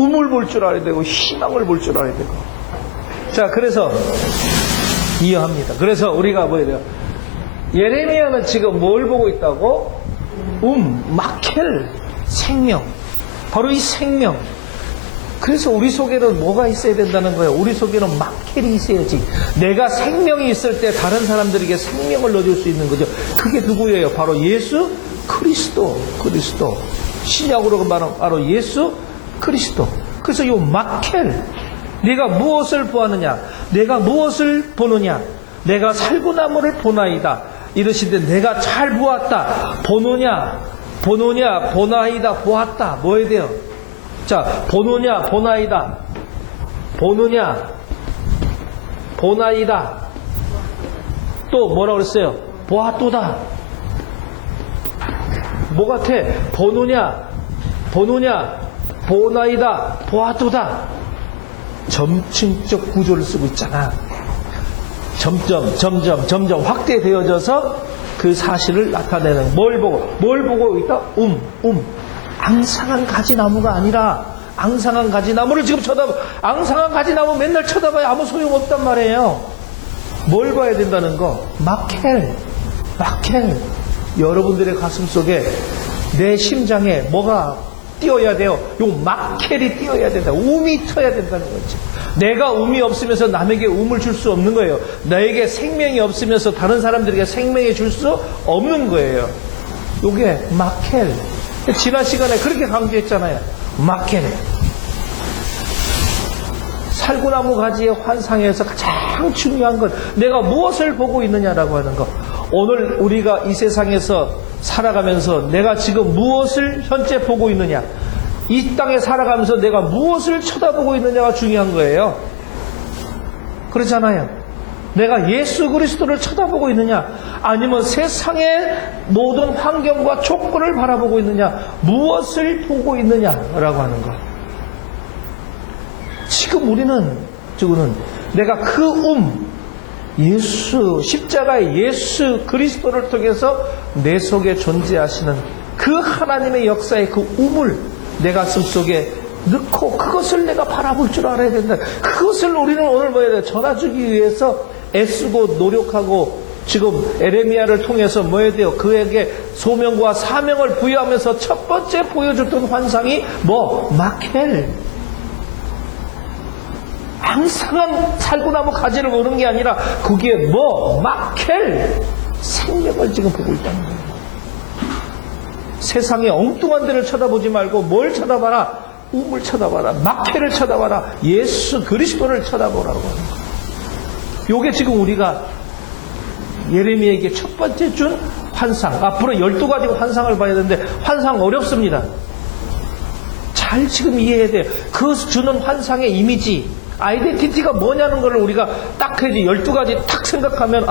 음을 볼 줄 알아야 되고 희망을 볼 줄 알아야 되고. 자, 그래서 이해합니다. 그래서 우리가 뭐야 돼요? 예레미야는 지금 뭘 보고 있다고? 마켈, 생명. 바로 이 생명. 그래서 우리 속에는 뭐가 있어야 된다는 거예요. 우리 속에는 마켈이 있어야지. 내가 생명이 있을 때 다른 사람들에게 생명을 넣어줄 수 있는 거죠. 그게 누구예요? 바로 예수 그리스도. 신약으로 말하면 바로 예수 그리스도. 그래서 이 마켈. 내가 무엇을 보았느냐? 내가 무엇을 보느냐? 내가 살구나무를 보나이다. 이러시되 내가 잘 보았다. 보느냐? 보나이다. 보았다. 뭐 해야 돼요? 자, 보느냐? 보나이다. 보느냐? 보나이다. 또 뭐라고 그랬어요? 보았도다. 뭐 같아? 보느냐? 보나이다. 보았도다. 점층적 구조를 쓰고 있잖아. 점점 확대되어져서 그 사실을 나타내는. 뭘 보고 있다? 앙상한 가지나무가 아니라 앙상한 가지나무를 지금 앙상한 가지나무 맨날 쳐다봐야 아무 소용없단 말이에요. 뭘 봐야 된다는 거? 마켈. 여러분들의 가슴 속에, 내 심장에 뭐가 뛰어야 돼요? 요 마켈이 뛰어야 된다. 음이 터야 된다는 거죠. 내가 음이 없으면서 남에게 음을 줄 수 없는 거예요. 나에게 생명이 없으면서 다른 사람들에게 생명을 줄 수 없는 거예요. 요게 마켈. 지난 시간에 그렇게 강조했잖아요. 마켈. 살구나무 가지의 환상에서 가장 중요한 건 내가 무엇을 보고 있느냐라고 하는 거. 오늘 우리가 이 세상에서 살아가면서 내가 지금 무엇을 현재 보고 있느냐, 이 땅에 살아가면서 내가 무엇을 쳐다보고 있느냐가 중요한 거예요. 그렇잖아요. 내가 예수 그리스도를 쳐다보고 있느냐, 아니면 세상의 모든 환경과 조건을 바라보고 있느냐, 무엇을 보고 있느냐라고 하는 거. 지금 우리는 내가 예수, 십자가의 예수 그리스도를 통해서 내 속에 존재하시는 그 하나님의 역사의 그 음을 내 가슴 속에 넣고 그것을 내가 바라볼 줄 알아야 된다. 그것을 우리는 오늘 뭐 해야 돼? 전해주기 위해서 애쓰고 노력하고 지금 예레미야를 통해서 뭐 해야 돼요? 그에게 소명과 사명을 부여하면서 첫 번째 보여줬던 환상이 마켈. 앙상한 살구나무 가지를 보는 게 아니라 그게 마켈. 생명을 지금 보고 있다는 거예요. 세상의 엉뚱한 데를 쳐다보지 말고 뭘 쳐다봐라? 음을 쳐다봐라. 마켈을 쳐다봐라. 예수 그리스도를 쳐다보라고 하는 거예요. 요게 지금 우리가 예레미야에게 첫 번째 준 환상. 앞으로 12가지 환상을 봐야 되는데 환상 어렵습니다. 잘 지금 이해해야 돼요. 그 주는 환상의 이미지, 아이덴티티가 뭐냐는 걸 우리가 딱 해야지. 12가지 딱 생각하면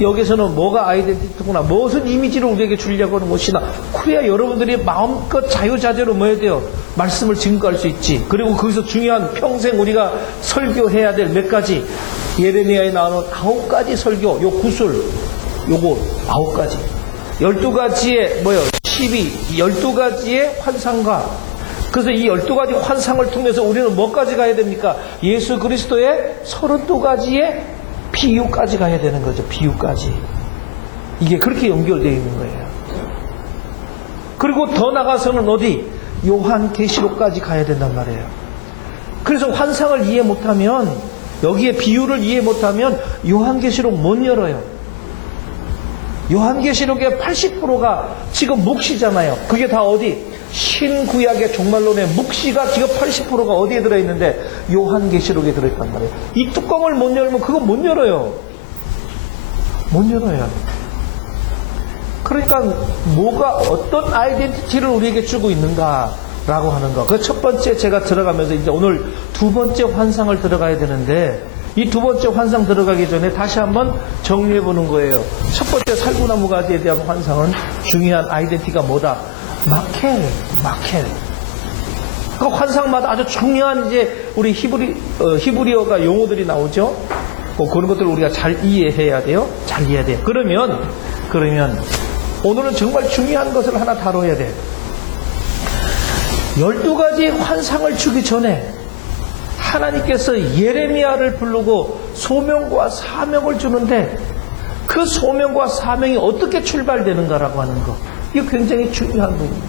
여기서는 뭐가 아이덴티티구나, 무슨 이미지를 우리에게 주려고 하는 것이나, 그래야 여러분들이 마음껏 자유자재로 뭐 해야 돼요? 말씀을 증거할 수 있지. 그리고 거기서 중요한 평생 우리가 설교해야 될 몇 가지, 예레미야에 나오는 9가지 설교, 요 구술, 요거 9가지, 12가지의 12가지의 환상과, 그래서 이 12가지 환상을 통해서 우리는 뭐까지 가야 됩니까? 예수 그리스도의 32가지의 비유까지 가야 되는 거죠. 비유까지. 이게 그렇게 연결되어 있는 거예요. 그리고 더 나가서는 어디? 요한계시록까지 가야 된단 말이에요. 그래서 환상을 이해 못하면, 여기에 비유를 이해 못하면 요한계시록 못 열어요. 요한계시록의 80%가 지금 묵시잖아요. 그게 다 어디? 신구약의 종말론의 묵시가 지금 80%가 어디에 들어있는데? 요한계시록에 들어있단 말이에요. 이 뚜껑을 못 열면 그거 못 열어요. 못 열어요. 그러니까 뭐가 어떤 아이덴티티를 우리에게 주고 있는가라고 하는 거. 그 첫 번째 제가 들어가면서 이제 오늘 두 번째 환상을 들어가야 되는데, 이 두 번째 환상 들어가기 전에 다시 한번 정리해 보는 거예요. 첫 번째 살구나무 가지에 대한 환상은 중요한 아이덴티티가 뭐다? 마켈. 그 환상마다 아주 중요한 이제 우리 히브리어가 용어들이 나오죠. 그런 것들을 우리가 잘 이해해야 돼요. 그러면 오늘은 정말 중요한 것을 하나 다뤄야 돼. 12가지 환상을 주기 전에 하나님께서 예레미야를 부르고 소명과 사명을 주는데 그 소명과 사명이 어떻게 출발되는가라고 하는 거, 이게 굉장히 중요한 부분입니다.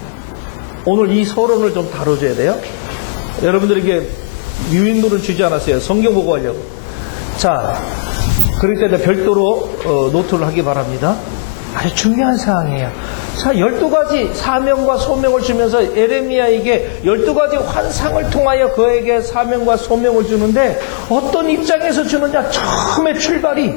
오늘 이 서론을 좀 다뤄줘야 돼요. 여러분들에게 유인물은 주지 않았어요. 성경 보고 하려고. 자, 그럴 때 별도로 노트를 하기 바랍니다. 아주 중요한 사항이에요. 자, 12가지 사명과 소명을 주면서 예레미야에게 12가지 환상을 통하여 그에게 사명과 소명을 주는데 어떤 입장에서 주느냐? 처음에 출발이,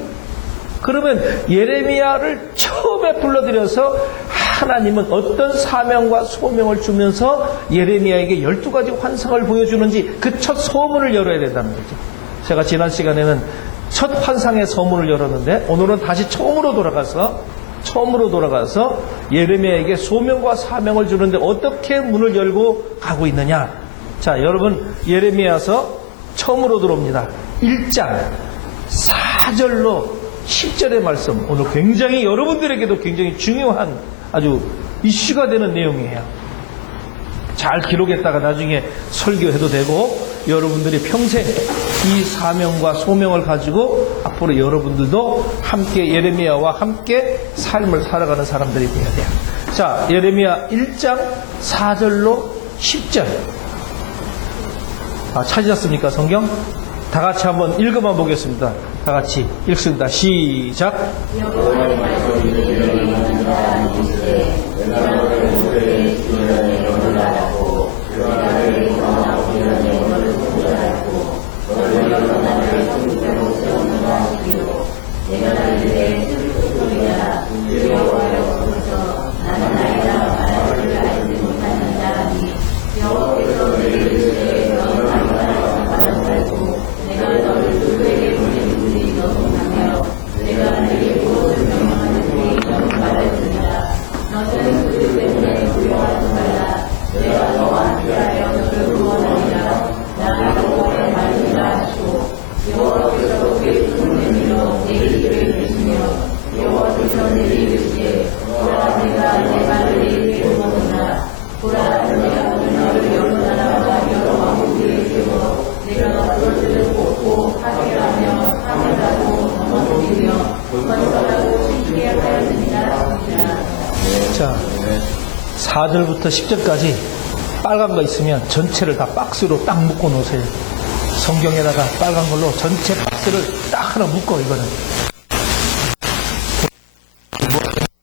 그러면 예레미야를 처음에 불러들여서 하나님은 어떤 사명과 소명을 주면서 예레미야에게 12가지 환상을 보여주는지 그 첫 서문을 열어야 된다는 거죠. 제가 지난 시간에는 첫 환상의 서문을 열었는데 오늘은 다시 처음으로 돌아가서 예레미야에게 소명과 사명을 주는데 어떻게 문을 열고 가고 있느냐. 자, 여러분 예레미야서 처음으로 들어옵니다. 1장 4절로 10절의 말씀, 오늘 굉장히 여러분들에게도 굉장히 중요한 아주 이슈가 되는 내용이에요. 잘 기록했다가 나중에 설교해도 되고 여러분들이 평생 이 사명과 소명을 가지고 앞으로 여러분들도 함께 예레미야와 함께 삶을 살아가는 사람들이 되어야 돼요. 자, 예레미야 1장 4절로 10절. 찾으셨습니까? 성경? 다 같이 한번 읽어만 보겠습니다. 다 같이 읽습니다. 시작. 자, 4절부터 10절까지 빨간 거 있으면 전체를 다 박스로 딱 묶어 놓으세요. 성경에다가 빨간 걸로 전체 박스를 딱 하나 묶어. 이거는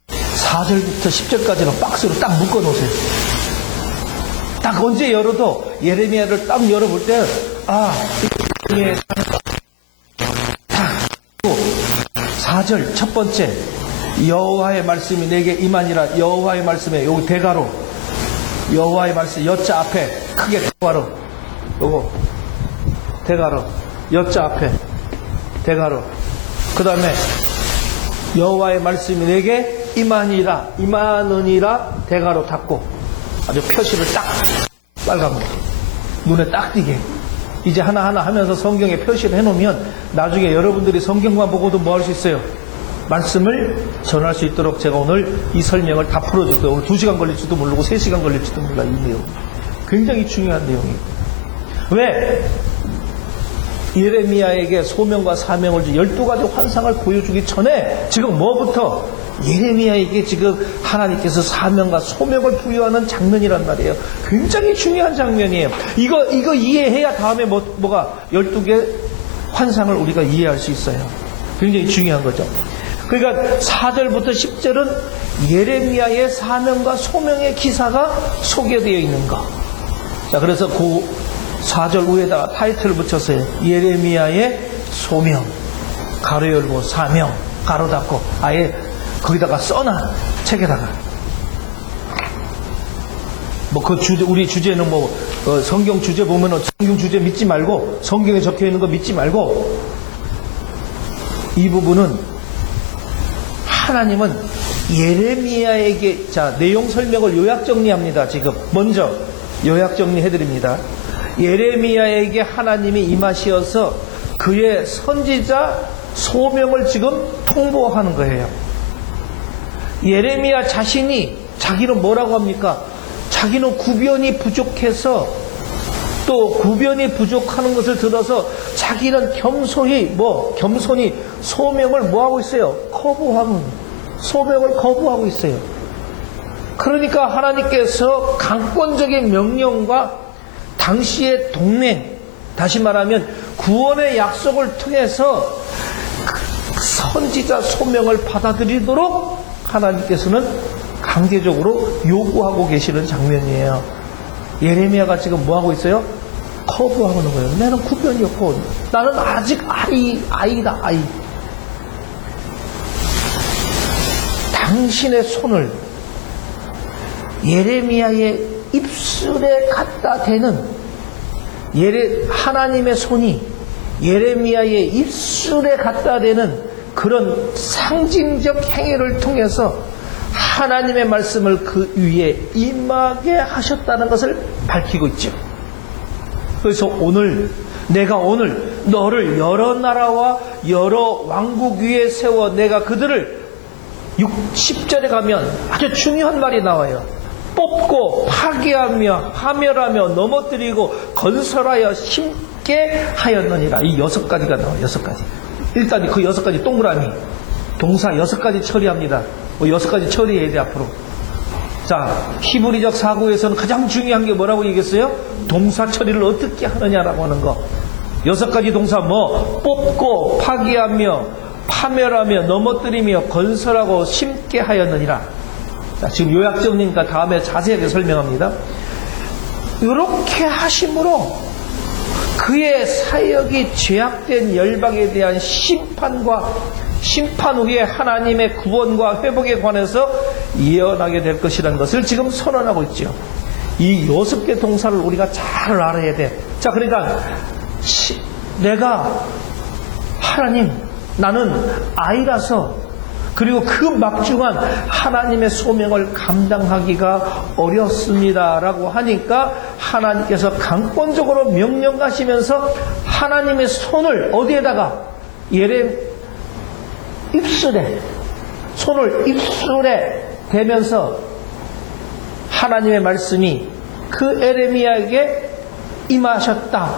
4절부터 10절까지는 박스로 딱 묶어 놓으세요. 딱 언제 열어도 예레미야를 딱 열어볼 때, 이게 딱 4절 첫 번째, 여호와의 말씀이 내게 임하니라. 여호와의 말씀에 여기 대가로, 여호와의 말씀 여자 앞에 크게 대가로, 요거 대가로, 여자 앞에 대가로. 그 다음에 여호와의 말씀이 내게 임하느니라 대가로 닫고 아주 표시를 딱 빨간 거 눈에 딱 띄게 이제 하나하나 하면서 성경에 표시를 해놓으면 나중에 여러분들이 성경만 보고도 뭐 할 수 있어요? 말씀을 전할 수 있도록 제가 오늘 이 설명을 다 풀어줄 거예요. 오늘 2시간 걸릴지도 모르고 3시간 걸릴지도 몰라. 이 내용 굉장히 중요한 내용이에요. 왜? 예레미야에게 소명과 사명을 주 12가지 환상을 보여주기 전에 지금 뭐부터? 예레미야에게 지금 하나님께서 사명과 소명을 부여하는 장면이란 말이에요. 굉장히 중요한 장면이에요. 이거 이해해야 다음에 뭐가 12개 환상을 우리가 이해할 수 있어요. 굉장히 중요한 거죠. 그러니까 4절부터 10절은 예레미야의 사명과 소명의 기사가 소개되어 있는 거. 자, 그래서 그 4절 위에다가 타이틀을 붙였어요. 예레미야의 소명, 가로 열고 사명, 가로 닫고 아예 거기다가 써놔. 책에다가. 그 주제, 우리 주제는 성경 주제 보면은 성경 주제 믿지 말고, 성경에 적혀 있는 거 믿지 말고, 이 부분은 하나님은 예레미야에게, 자, 내용 설명을 요약 정리합니다. 지금. 먼저 요약 정리해드립니다. 예레미야에게 하나님이 임하시어서 그의 선지자 소명을 지금 통보하는 거예요. 예레미야 자신이 자기는 뭐라고 합니까? 자기는 구변이 부족해서 또 구변이 부족하는 것을 들어서 자기는 겸손히 소명을 뭐하고 있어요? 소명을 거부하고 있어요. 그러니까 하나님께서 강권적인 명령과 당시의 동맹, 다시 말하면 구원의 약속을 통해서 선지자 소명을 받아들이도록 하나님께서는 강제적으로 요구하고 계시는 장면이에요. 예레미야가 지금 뭐하고 있어요? 거부하고 있는 거예요. 나는 구변이 없고 나는 아직 아이다. 당신의 손을 예레미야의 입술에 갖다 대는 하나님의 손이 예레미야의 입술에 갖다 대는 그런 상징적 행위를 통해서 하나님의 말씀을 그 위에 임하게 하셨다는 것을 밝히고 있죠. 그래서 내가 오늘 너를 여러 나라와 여러 왕국 위에 세워 내가 그들을 10절에 가면 아주 중요한 말이 나와요. 뽑고 파괴하며 파멸하며 넘어뜨리고 건설하여 심게 하였느니라. 이 6가지가 나와요. 6가지. 일단 그 6가지 동그라미 동사 6가지 처리합니다. 6가지 처리해야 돼 앞으로. 자, 히브리적 사고에서는 가장 중요한 게 뭐라고 얘기했어요? 동사 처리를 어떻게 하느냐라고 하는 거. 6가지 동사 뽑고 파괴하며 파멸하며 넘어뜨리며 건설하고 심게 하였느니라. 자, 지금 요약정리니까 다음에 자세하게 설명합니다. 이렇게 하심으로 그의 사역이 죄악된 열방에 대한 심판 후에 하나님의 구원과 회복에 관해서 예언하게 될 것이라는 것을 지금 선언하고 있죠. 이 6개 동사를 우리가 잘 알아야 돼. 자, 그러니까 내가 하나님, 나는 아이라서 그리고 그 막중한 하나님의 소명을 감당하기가 어렵습니다라고 하니까 하나님께서 강권적으로 명령하시면서 하나님의 손을 어디에다가 손을 입술에 대면서 하나님의 말씀이 그 예레미야에게 임하셨다.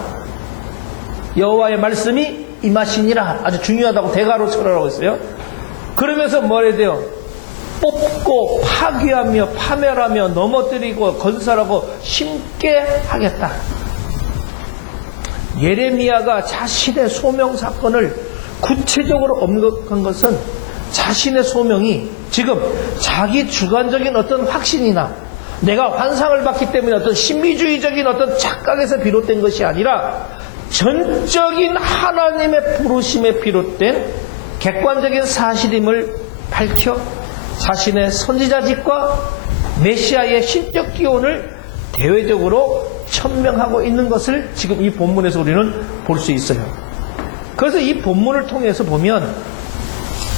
여호와의 말씀이 임하시니라. 아주 중요하다고 대가로 철하라고 했어요. 그러면서 뭐라 해야 돼요? 뽑고 파괴하며 파멸하며 넘어뜨리고 건설하고 심게 하겠다. 예레미야가 자신의 소명 사건을 구체적으로 언급한 것은 자신의 소명이 지금 자기 주관적인 어떤 확신이나 내가 환상을 봤기 때문에 어떤 신비주의적인 어떤 착각에서 비롯된 것이 아니라 전적인 하나님의 부르심에 비롯된 객관적인 사실임을 밝혀 자신의 선지자직과 메시아의 신적 기원을 대외적으로 천명하고 있는 것을 지금 이 본문에서 우리는 볼 수 있어요. 그래서 이 본문을 통해서 보면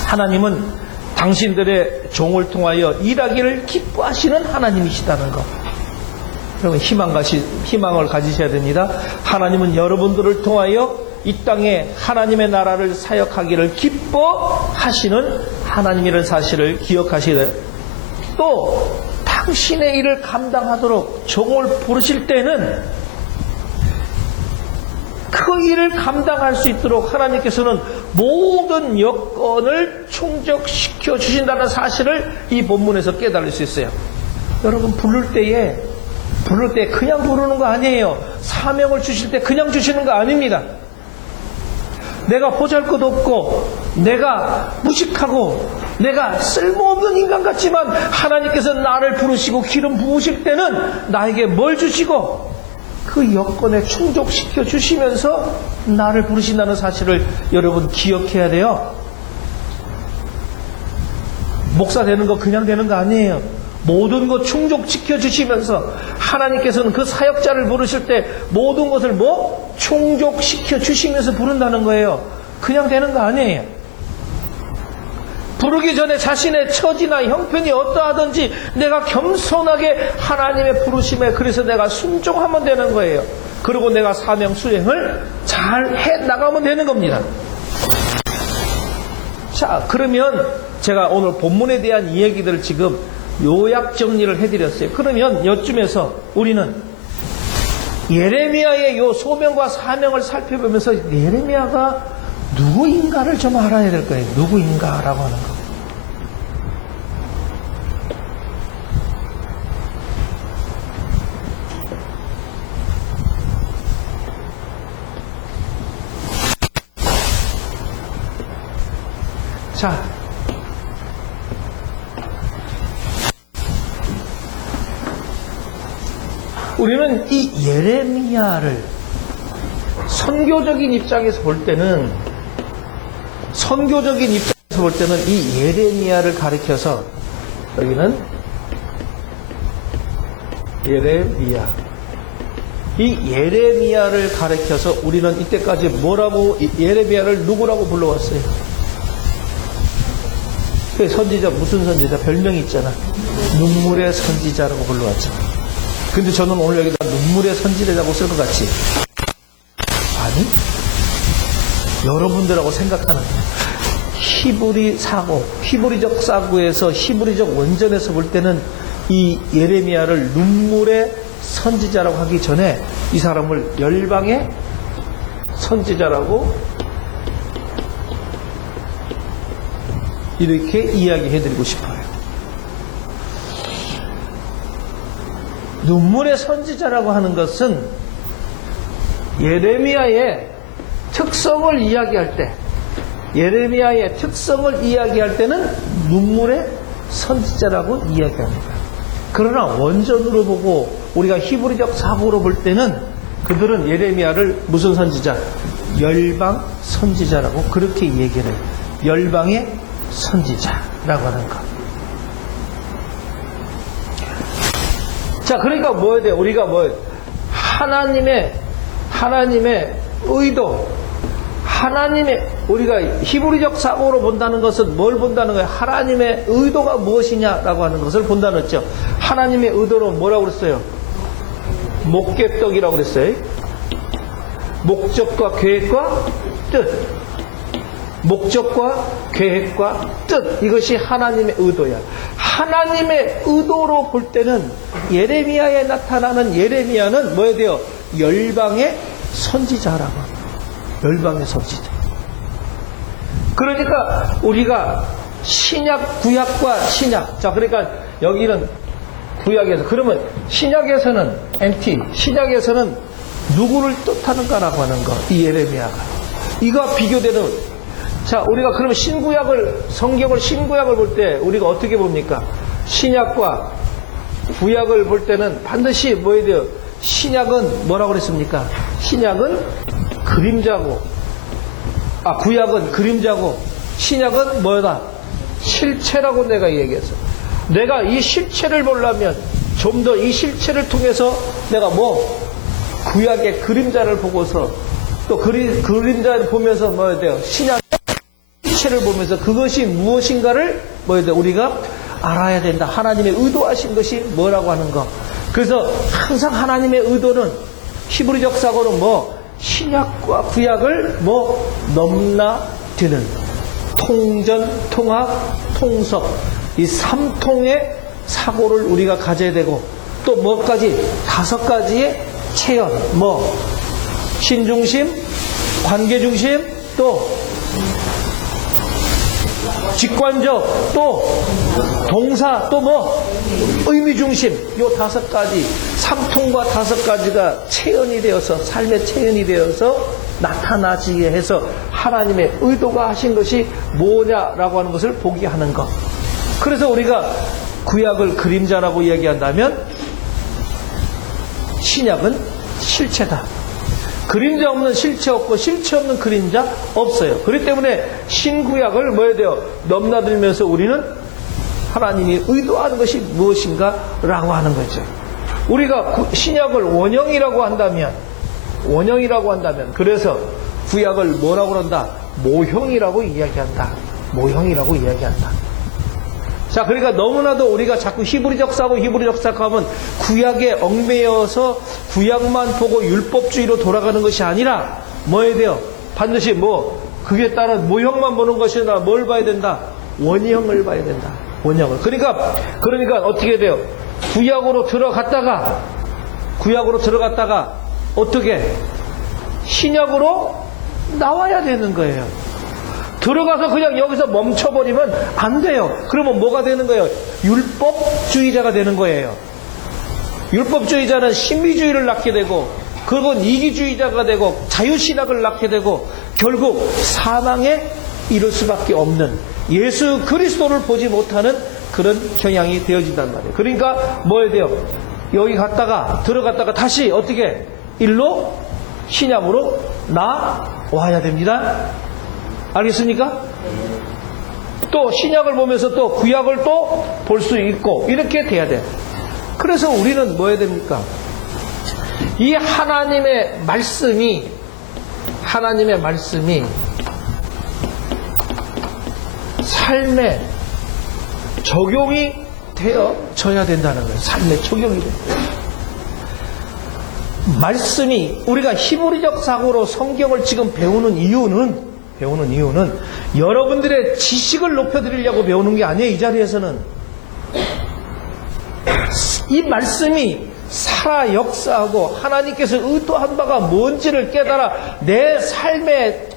하나님은 당신들의 종을 통하여 일하기를 기뻐하시는 하나님이시다는 것. 여러분 희망을 가지셔야 됩니다. 하나님은 여러분들을 통하여 이 땅에 하나님의 나라를 사역하기를 기뻐하시는 하나님이라는 사실을 기억하시되 또 당신의 일을 감당하도록 종을 부르실 때는 그 일을 감당할 수 있도록 하나님께서는 모든 여건을 충족시켜 주신다는 사실을 이 본문에서 깨달을 수 있어요. 여러분 부를 때 그냥 부르는 거 아니에요. 사명을 주실 때 그냥 주시는 거 아닙니다. 내가 보잘것없고 내가 무식하고 내가 쓸모없는 인간 같지만 하나님께서 나를 부르시고 기름 부으실 때는 나에게 뭘 주시고 그 여건에 충족시켜 주시면서 나를 부르신다는 사실을 여러분 기억해야 돼요. 목사 되는 거 그냥 되는 거 아니에요. 모든 것 충족시켜 주시면서 하나님께서는 그 사역자를 부르실 때 모든 것을 충족시켜 주시면서 부른다는 거예요. 그냥 되는 거 아니에요. 부르기 전에 자신의 처지나 형편이 어떠하든지 내가 겸손하게 하나님의 부르심에 그래서 내가 순종하면 되는 거예요. 그리고 내가 사명 수행을 잘 해나가면 되는 겁니다. 자, 그러면 제가 오늘 본문에 대한 이야기들을 지금 요약 정리를 해드렸어요. 그러면 이쯤에서 우리는 예레미야의 요 소명과 사명을 살펴보면서 예레미야가 누구인가를 좀 알아야 될 거예요. 누구인가라고 하는 거. 자, 우리는 이 예레미야를 선교적인 입장에서 볼 때는 이 예레미야를 가리켜서 여기는 예레미야, 이 예레미야를 가리켜서 우리는 이때까지 뭐라고 예레미야를 누구라고 불러왔어요? 그 선지자, 무슨 선지자? 별명이 있잖아. 눈물의 선지자라고 불러왔잖아. 근데 저는 오늘 여기다 눈물의 선지자라고 쓸 것 같지? 아니, 여러분들하고 생각하는 히브리적 사고에서 히브리적 원전에서 볼 때는 이 예레미야를 눈물의 선지자라고 하기 전에 이 사람을 열방의 선지자라고 이렇게 이야기해드리고 싶어요. 눈물의 선지자라고 하는 것은 예레미야의 특성을 이야기할 때는 눈물의 선지자라고 이야기합니다. 그러나 원전으로 보고 우리가 히브리적 사고로 볼 때는 그들은 예레미야를 무슨 선지자? 열방 선지자라고 그렇게 얘기를 해요. 열방의 선지자라고 하는 것. 자, 그러니까 뭐야 돼? 우리가 하나님의 의도, 우리가 히브리적 사고로 본다는 것은 뭘 본다는 거예요? 하나님의 의도가 무엇이냐라고 하는 것을 본다는 거죠. 하나님의 의도로 뭐라고 그랬어요? 목개떡이라고 그랬어요. 목적과 계획과 뜻. 목적과 계획과 뜻. 이것이 하나님의 의도야. 하나님의 의도로 볼 때는 예레미야에 나타나는 예레미야는 뭐야 돼요? 열방의 선지자라고 합니다. 열방의 선지자. 그러니까 우리가 신약, 구약과 신약. 자, 그러니까 여기는 구약에서, 그러면 신약에서는 신약에서는 누구를 뜻하는가라고 하는 거. 이 예레미야가. 이거 비교되는. 자, 우리가 그러면 성경을 볼 때 우리가 어떻게 봅니까? 신약과 구약을 볼 때는 반드시 뭐야 돼요? 신약은 뭐라고 그랬습니까? 신약은 그림자고, 구약은 그림자고, 신약은 뭐다? 실체라고 내가 얘기했어. 내가 이 실체를 보려면 좀 더 이 실체를 통해서 내가 구약의 그림자를 보고서 또 그림자를 보면서 뭐야 돼요? 신약의 실체를 보면서 그것이 무엇인가를 뭐야 돼요? 우리가 알아야 된다. 하나님의 의도하신 것이 뭐라고 하는 거. 그래서 항상 하나님의 의도는 히브리적 사고는 신약과 구약을 넘나드는 통전, 통합, 통섭 이 3통의 사고를 우리가 가져야 되고 또 뭐까지 5가지의 체험 신중심, 관계중심, 또 직관적, 또 동사, 또 의미중심 요 5가지 3통과 5가지가 체현이 되어서 삶의 체현이 되어서 나타나지게 해서 하나님의 의도가 하신 것이 뭐냐라고 하는 것을 보게 하는 것. 그래서 우리가 구약을 그림자라고 얘기한다면 신약은 실체다. 그림자 없는 실체 없고 실체 없는 그림자 없어요. 그렇기 때문에 신구약을 뭐야 돼요? 넘나들면서 우리는 하나님이 의도하는 것이 무엇인가 라고 하는 거죠. 우리가 신약을 원형이라고 한다면 그래서 구약을 뭐라고 한다? 모형이라고 이야기한다. 자, 그러니까 너무나도 우리가 자꾸 히브리적 사고 하면 구약에 얽매여서 구약만 보고 율법주의로 돌아가는 것이 아니라 뭐해야 돼요? 반드시 그게 따른 모형만 보는 것이 아니라 뭘 봐야 된다? 원형을 봐야 된다. 원약을. 그러니까 어떻게 돼요? 구약으로 들어갔다가 어떻게? 신약으로 나와야 되는 거예요. 들어가서 그냥 여기서 멈춰버리면 안 돼요. 그러면 뭐가 되는 거예요? 율법주의자가 되는 거예요. 율법주의자는 신비주의를 낳게 되고, 그건 이기주의자가 되고, 자유신학을 낳게 되고, 결국 사망에 이를 수밖에 없는, 예수 그리스도를 보지 못하는 그런 경향이 되어진단 말이에요. 그러니까 뭐 해야 돼요? 여기 들어갔다가 다시 어떻게? 일로 신약으로 나와야 됩니다. 알겠습니까? 또 신약을 보면서 또 구약을 또 볼 수 있고, 이렇게 돼야 돼요. 그래서 우리는 뭐 해야 됩니까? 이 하나님의 말씀이 삶에 적용이 되어져야 된다는 거예요. 삶에 적용이 돼요. 말씀이, 우리가 히브리적 사고로 성경을 지금 배우는 이유는 여러분들의 지식을 높여드리려고 배우는 게 아니에요. 이 자리에서는 이 말씀이 살아 역사하고 하나님께서 의도한 바가 뭔지를 깨달아 내 삶에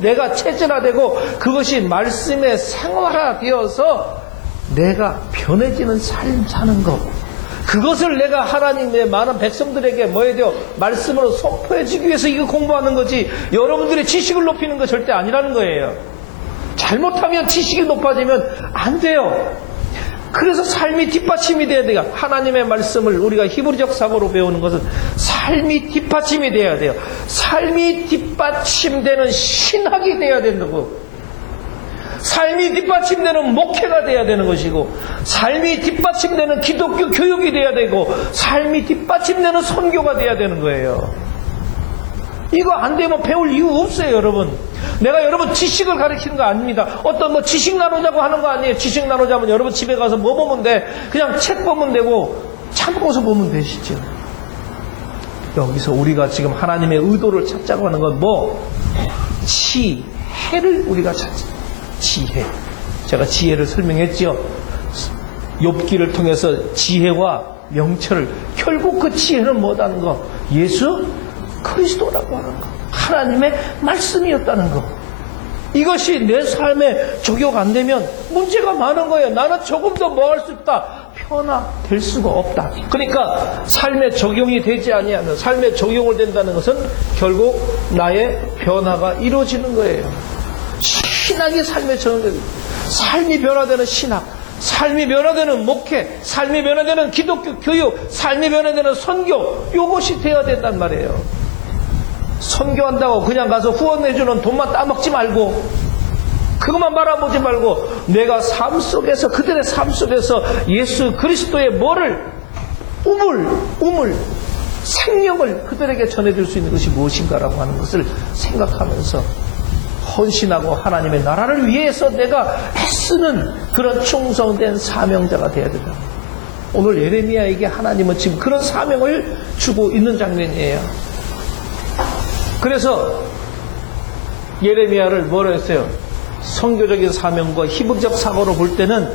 내가 체질화되고 그것이 말씀의 생활화되어서 내가 변해지는 삶 사는 것, 그것을 내가 하나님의 많은 백성들에게 뭐 해야 돼요? 말씀으로 선포해주기 위해서 이거 공부하는 거지, 여러분들의 지식을 높이는 거 절대 아니라는 거예요. 잘못하면 지식이 높아지면 안 돼요. 그래서 삶이 뒷받침이 돼야 돼요. 하나님의 말씀을 우리가 히브리적 사고로 배우는 것은 삶이 뒷받침이 돼야 돼요. 삶이 뒷받침되는 신학이 돼야 된다고. 삶이 뒷받침되는 목회가 돼야 되는 것이고, 삶이 뒷받침되는 기독교 교육이 돼야 되고, 삶이 뒷받침되는 선교가 돼야 되는 거예요. 이거 안 되면 배울 이유 없어요, 여러분. 내가 여러분 지식을 가르치는 거 아닙니다. 어떤 지식 나누자고 하는 거 아니에요. 지식 나누자면 여러분 집에 가서 뭐 보면 돼? 그냥 책 보면 되고 참고서 보면 되시죠. 여기서 우리가 지금 하나님의 의도를 찾자고 하는 건 뭐? 지혜를 우리가 찾자. 지혜. 제가 지혜를 설명했지요. 욥기를 통해서 지혜와 명철을, 결국 그 지혜는 뭐다는 거? 예수 그리스도라고 하는 거. 하나님의 말씀이었다는 거. 이것이 내 삶에 적용 안 되면 문제가 많은 거예요. 나는 조금 더 뭐 할 수 없다. 변화될 수가 없다. 그러니까 삶에 적용이 되지 아니하는, 삶에 적용을 된다는 것은 결국 나의 변화가 이루어지는 거예요. 신학이 삶에 적용되는, 삶이 변화되는 신학, 삶이 변화되는 목회, 삶이 변화되는 기독교 교육, 삶이 변화되는 선교, 이것이 돼야 된단 말이에요. 선교한다고 그냥 가서 후원해주는 돈만 따먹지 말고, 그것만 바라보지 말고, 내가 삶 속에서, 그들의 삶 속에서 예수 그리스도의 뭐를, 우물, 생명을 그들에게 전해줄 수 있는 것이 무엇인가라고 하는 것을 생각하면서 헌신하고 하나님의 나라를 위해서 내가 애쓰는 그런 충성된 사명자가 되어야 된다. 오늘 예레미야에게 하나님은 지금 그런 사명을 주고 있는 장면이에요. 그래서 예레미야를 뭐라 했어요? 선교적인 사명과 히브리적 사고로 볼 때는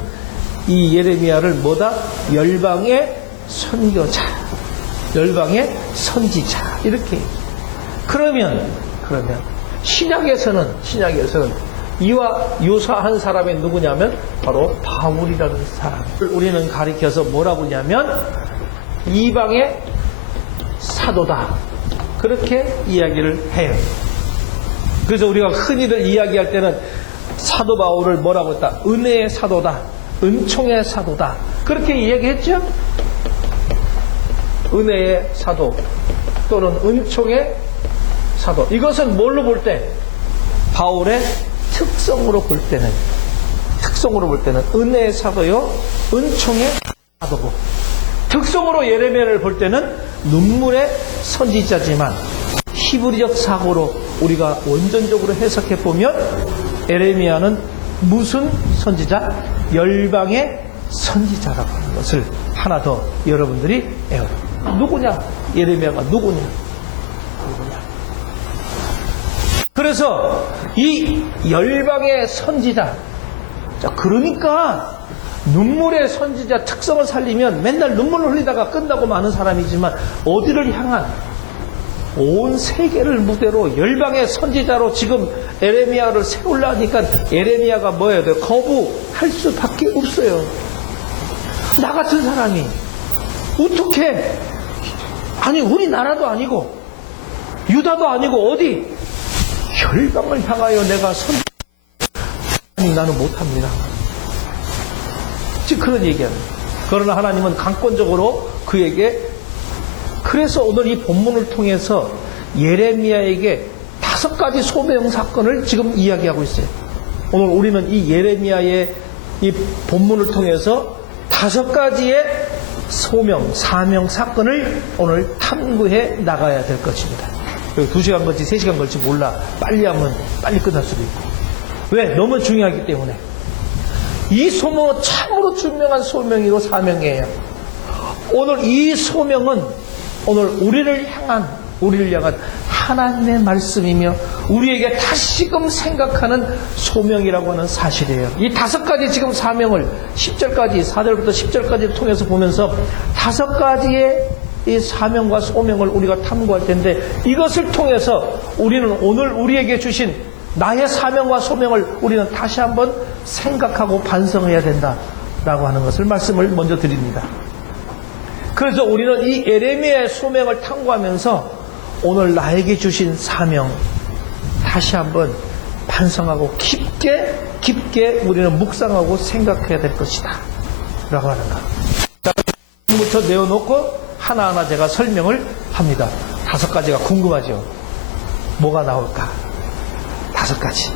이 예레미야를 뭐다? 열방의 선교자, 열방의 선지자, 이렇게. 그러면 신약에서는 이와 유사한 사람이 누구냐면 바로 바울이라는 사람을 우리는 가리켜서 뭐라고 하냐면 이방의 사도다, 그렇게 이야기를 해요. 그래서 우리가 흔히들 이야기할 때는 사도 바울을 뭐라고 했다? 은혜의 사도다, 은총의 사도다, 그렇게 이야기했죠. 은혜의 사도 또는 은총의 사도, 이것은 뭘로 볼 때? 바울의 특성으로 볼 때는 은혜의 사도요, 은총의 사도고, 특성으로 예레미야를 볼 때는 눈물의 선지자지만, 히브리적 사고로 우리가 원전적으로 해석해 보면 예레미야는 무슨 선지자? 열방의 선지자라고 하는 것을 하나 더 여러분들이 외워요. 누구냐? 예레미야가 누구냐? 그래서 이 열방의 선지자, 자, 그러니까 눈물의 선지자 특성을 살리면 맨날 눈물을 흘리다가 끝나고 마는 사람이지만 어디를 향한 온 세계를 무대로 열방의 선지자로 지금 에레미야를 세우려니까 에레미야가 뭐예요? 거부할 수밖에 없어요. 나 같은 사람이 어떻게, 아니 우리나라도 아니고 유다도 아니고 어디 열방을 향하여 내가 아니 나는 못합니다. 즉 그런 얘기합니다. 그러나 하나님은 강권적으로 그에게, 그래서 오늘 이 본문을 통해서 예레미야에게 5가지 소명 사건을 지금 이야기하고 있어요. 오늘 우리는 이 예레미야의 이 본문을 통해서 5가지의 소명, 사명 사건을 오늘 탐구해 나가야 될 것입니다. 2시간 걸지 3시간 걸지 몰라. 빨리 하면 빨리 끝날 수도 있고. 왜? 너무 중요하기 때문에. 이 소명은 참으로 중요한 소명이고 사명이에요. 오늘 이 소명은 오늘 우리를 향한 하나님의 말씀이며 우리에게 다시금 생각하는 소명이라고 하는 사실이에요. 이 5가지 지금 사명을 10절까지, 4절부터 10절까지 통해서 보면서 5가지의 이 사명과 소명을 우리가 탐구할 텐데, 이것을 통해서 우리는 오늘 우리에게 주신 나의 사명과 소명을 우리는 다시 한번 생각하고 반성해야 된다라고 하는 것을 말씀을 먼저 드립니다. 그래서 우리는 이 예레미야의 소명을 탐구하면서 오늘 나에게 주신 사명 다시 한번 반성하고 깊게 우리는 묵상하고 생각해야 될 것이다 라고 하는 것. 부터 내어놓고 하나하나 제가 설명을 합니다. 5가지가 궁금하죠. 뭐가 나올까? 5가지.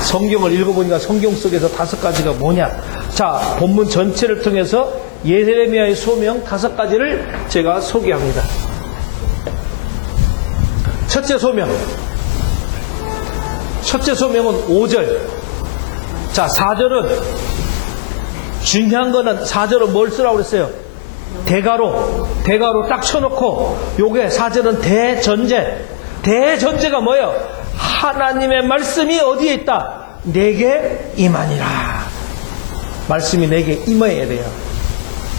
성경을 읽어보니까 성경 속에서 5가지가 뭐냐? 자, 본문 전체를 통해서 예레미야의 소명 5가지를 제가 소개합니다. 첫째 소명은 5절. 자, 4절은 중요한 거는 4절은 뭘 쓰라고 그랬어요? 대가로 딱 쳐놓고, 요게 4절은 대전제가 뭐예요? 하나님의 말씀이 어디에 있다? 내게 임하니라. 말씀이 내게 임해야 돼요.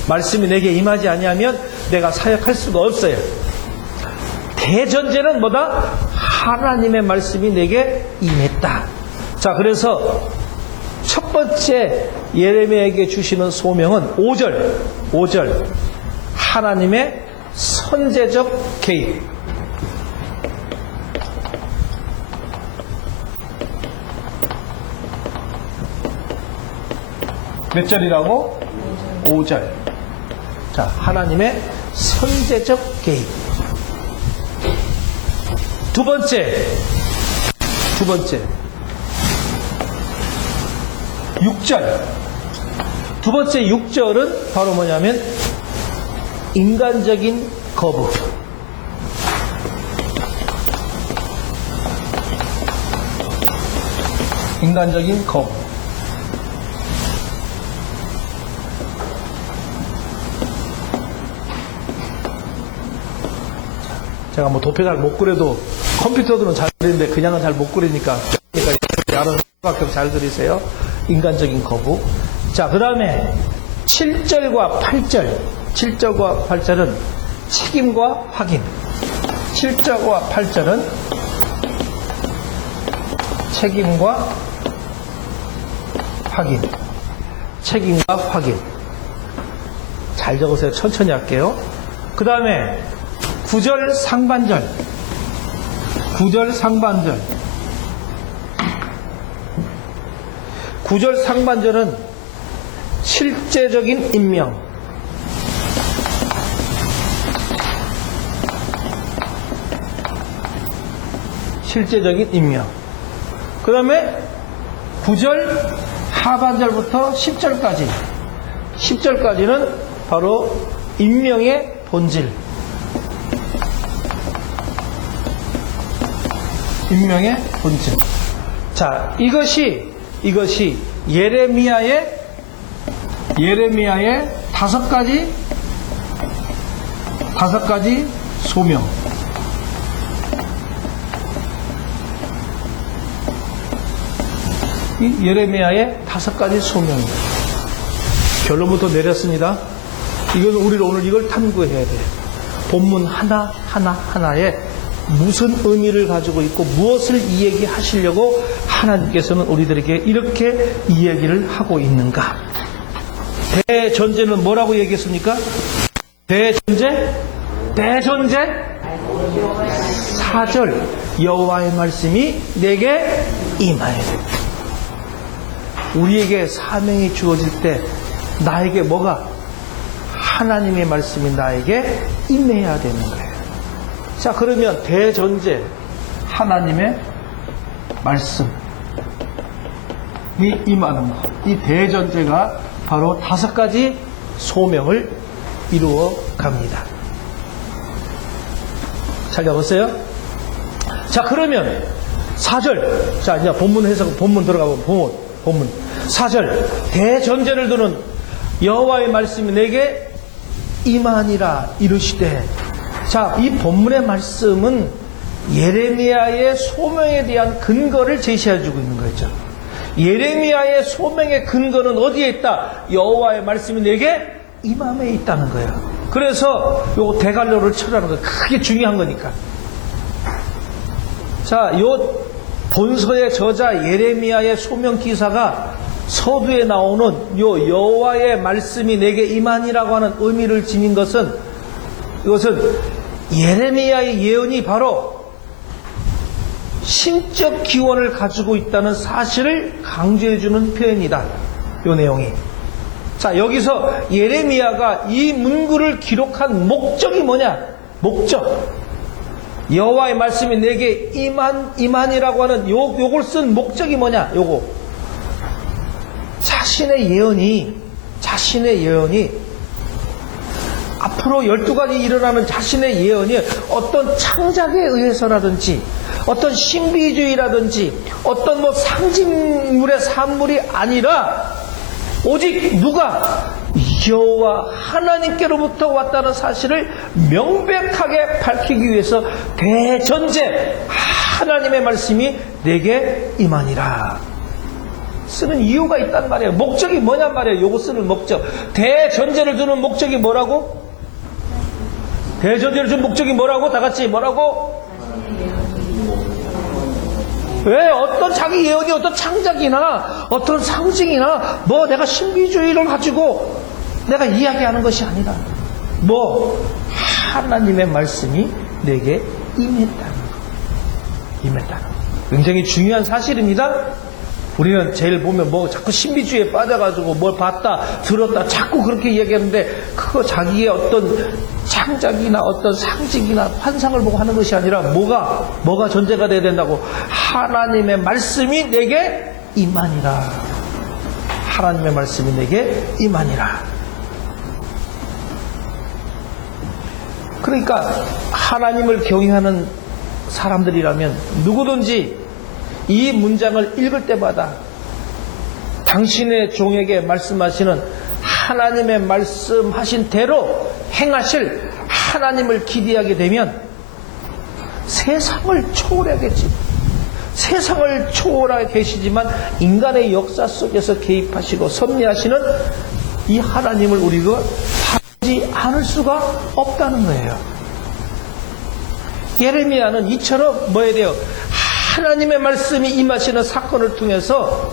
말씀이 내게 임하지 아니하면 내가 사역할 수가 없어요. 대전제는 뭐다? 하나님의 말씀이 내게 임했다. 자, 그래서 첫 번째 예레미야에게 주시는 소명은 5절. 하나님의 선제적 개입. 몇 절이라고? 5절. 자, 하나님의 선제적 개입. 두 번째 6절. 두 번째 6절은 바로 뭐냐면 인간적인 거부. 인간적인 거부. 제가 뭐 도표 잘 못 그려도 컴퓨터들은 잘 그리는데 그냥은 잘 못 그리니까 여러분 수학적 잘 그리세요. 인간적인 거부. 자, 그 다음에 7절과 8절은 책임과 확인. 7절과 8절은 책임과 확인. 책임과 확인. 잘 적으세요. 천천히 할게요. 그 다음에 9절 상반절. 9절 상반절은 실제적인 임명. 실제적인 임명. 그 다음에 9절 하반절부터 10절까지는 바로 임명의 본질. 임명의 본질. 자, 이것이 예레미야의 5가지 소명. 이 예레미야의 5가지 소명입니다. 결론부터 내렸습니다. 이건 우리는 오늘 이걸 탐구해야 돼요. 본문 하나하나에 무슨 의미를 가지고 있고 무엇을 이야기하시려고 하나님께서는 우리들에게 이렇게 이야기를 하고 있는가. 대전제는 뭐라고 얘기했습니까? 대전제 4절 여호와의 말씀이 내게 임하여. 우리에게 사명이 주어질 때 나에게 뭐가? 하나님의 말씀이 나에게 임해야 되는 거예요. 자, 그러면 대전제 하나님의 말씀이 임하는 것. 이 대전제가 바로 5가지 소명을 이루어 갑니다. 잘 잡았어요? 자, 그러면 4절. 자, 이제 본문 해석, 본문 들어가보면 본문 4절. 대전제를 두는 여호와의 말씀이 내게 임하니라 이르시되. 자, 이 본문의 말씀은 예레미야의 소명에 대한 근거를 제시해주고 있는 거죠. 예레미야의 소명의 근거는 어디에 있다? 여호와의 말씀이 내게 임함에 있다는 거예요. 그래서 요 대갈로를 쳐라는 거 크게 중요한 거니까. 자, 요 본서의 저자 예레미야의 소명 기사가 서두에 나오는 요 여호와의 말씀이 내게 임하니라고 하는 의미를 지닌 것은, 이것은 예레미야의 예언이 바로 신적 기원을 가지고 있다는 사실을 강조해주는 표현이다. 요 내용이. 자, 여기서 예레미야가 이 문구를 기록한 목적이 뭐냐? 목적. 여호와의 말씀이 내게 임하니라고 하는 요걸 쓴 목적이 뭐냐? 요거. 자신의 예언이 앞으로 12가지 일어나는 자신의 예언이 어떤 창작에 의해서라든지 어떤 신비주의라든지 어떤 뭐 상징물의 산물이 아니라 오직 누가? 여호와 하나님께로부터 왔다는 사실을 명백하게 밝히기 위해서 대전제 하나님의 말씀이 내게 임하니라 쓰는 이유가 있단 말이에요. 목적이 뭐냔 말이에요. 요거 쓰는 목적. 대전제를 두는 목적이 뭐라고? 대전제를 준 목적이 뭐라고? 다 같이 뭐라고? 왜? 어떤 자기 예언이 어떤 창작이나 어떤 상징이나 뭐 내가 신비주의를 가지고 내가 이야기하는 것이 아니라 하나님의 말씀이 내게 임했다는 거. 굉장히 중요한 사실입니다. 우리는 제일 보면 자꾸 신비주의에 빠져가지고 뭘 봤다 들었다 자꾸 그렇게 이야기하는데, 그거 자기의 어떤 창작이나 어떤 상징이나 환상을 보고 하는 것이 아니라 뭐가 전제가 돼야 된다고? 하나님의 말씀이 내게 임하니라. 하나님의 말씀이 내게 임하니라. 그러니까 하나님을 경외하는 사람들이라면 누구든지 이 문장을 읽을 때마다 당신의 종에게 말씀하시는 하나님의 말씀하신 대로 행하실 하나님을 기대하게 되면 세상을 초월하겠지. 세상을 초월하게 계시지만 인간의 역사 속에서 개입하시고 섭리하시는 이 하나님을 우리가 바라지 않을 수가 없다는 거예요. 예레미야는 이처럼 뭐에 대해 하나님의 말씀이 임하시는 사건을 통해서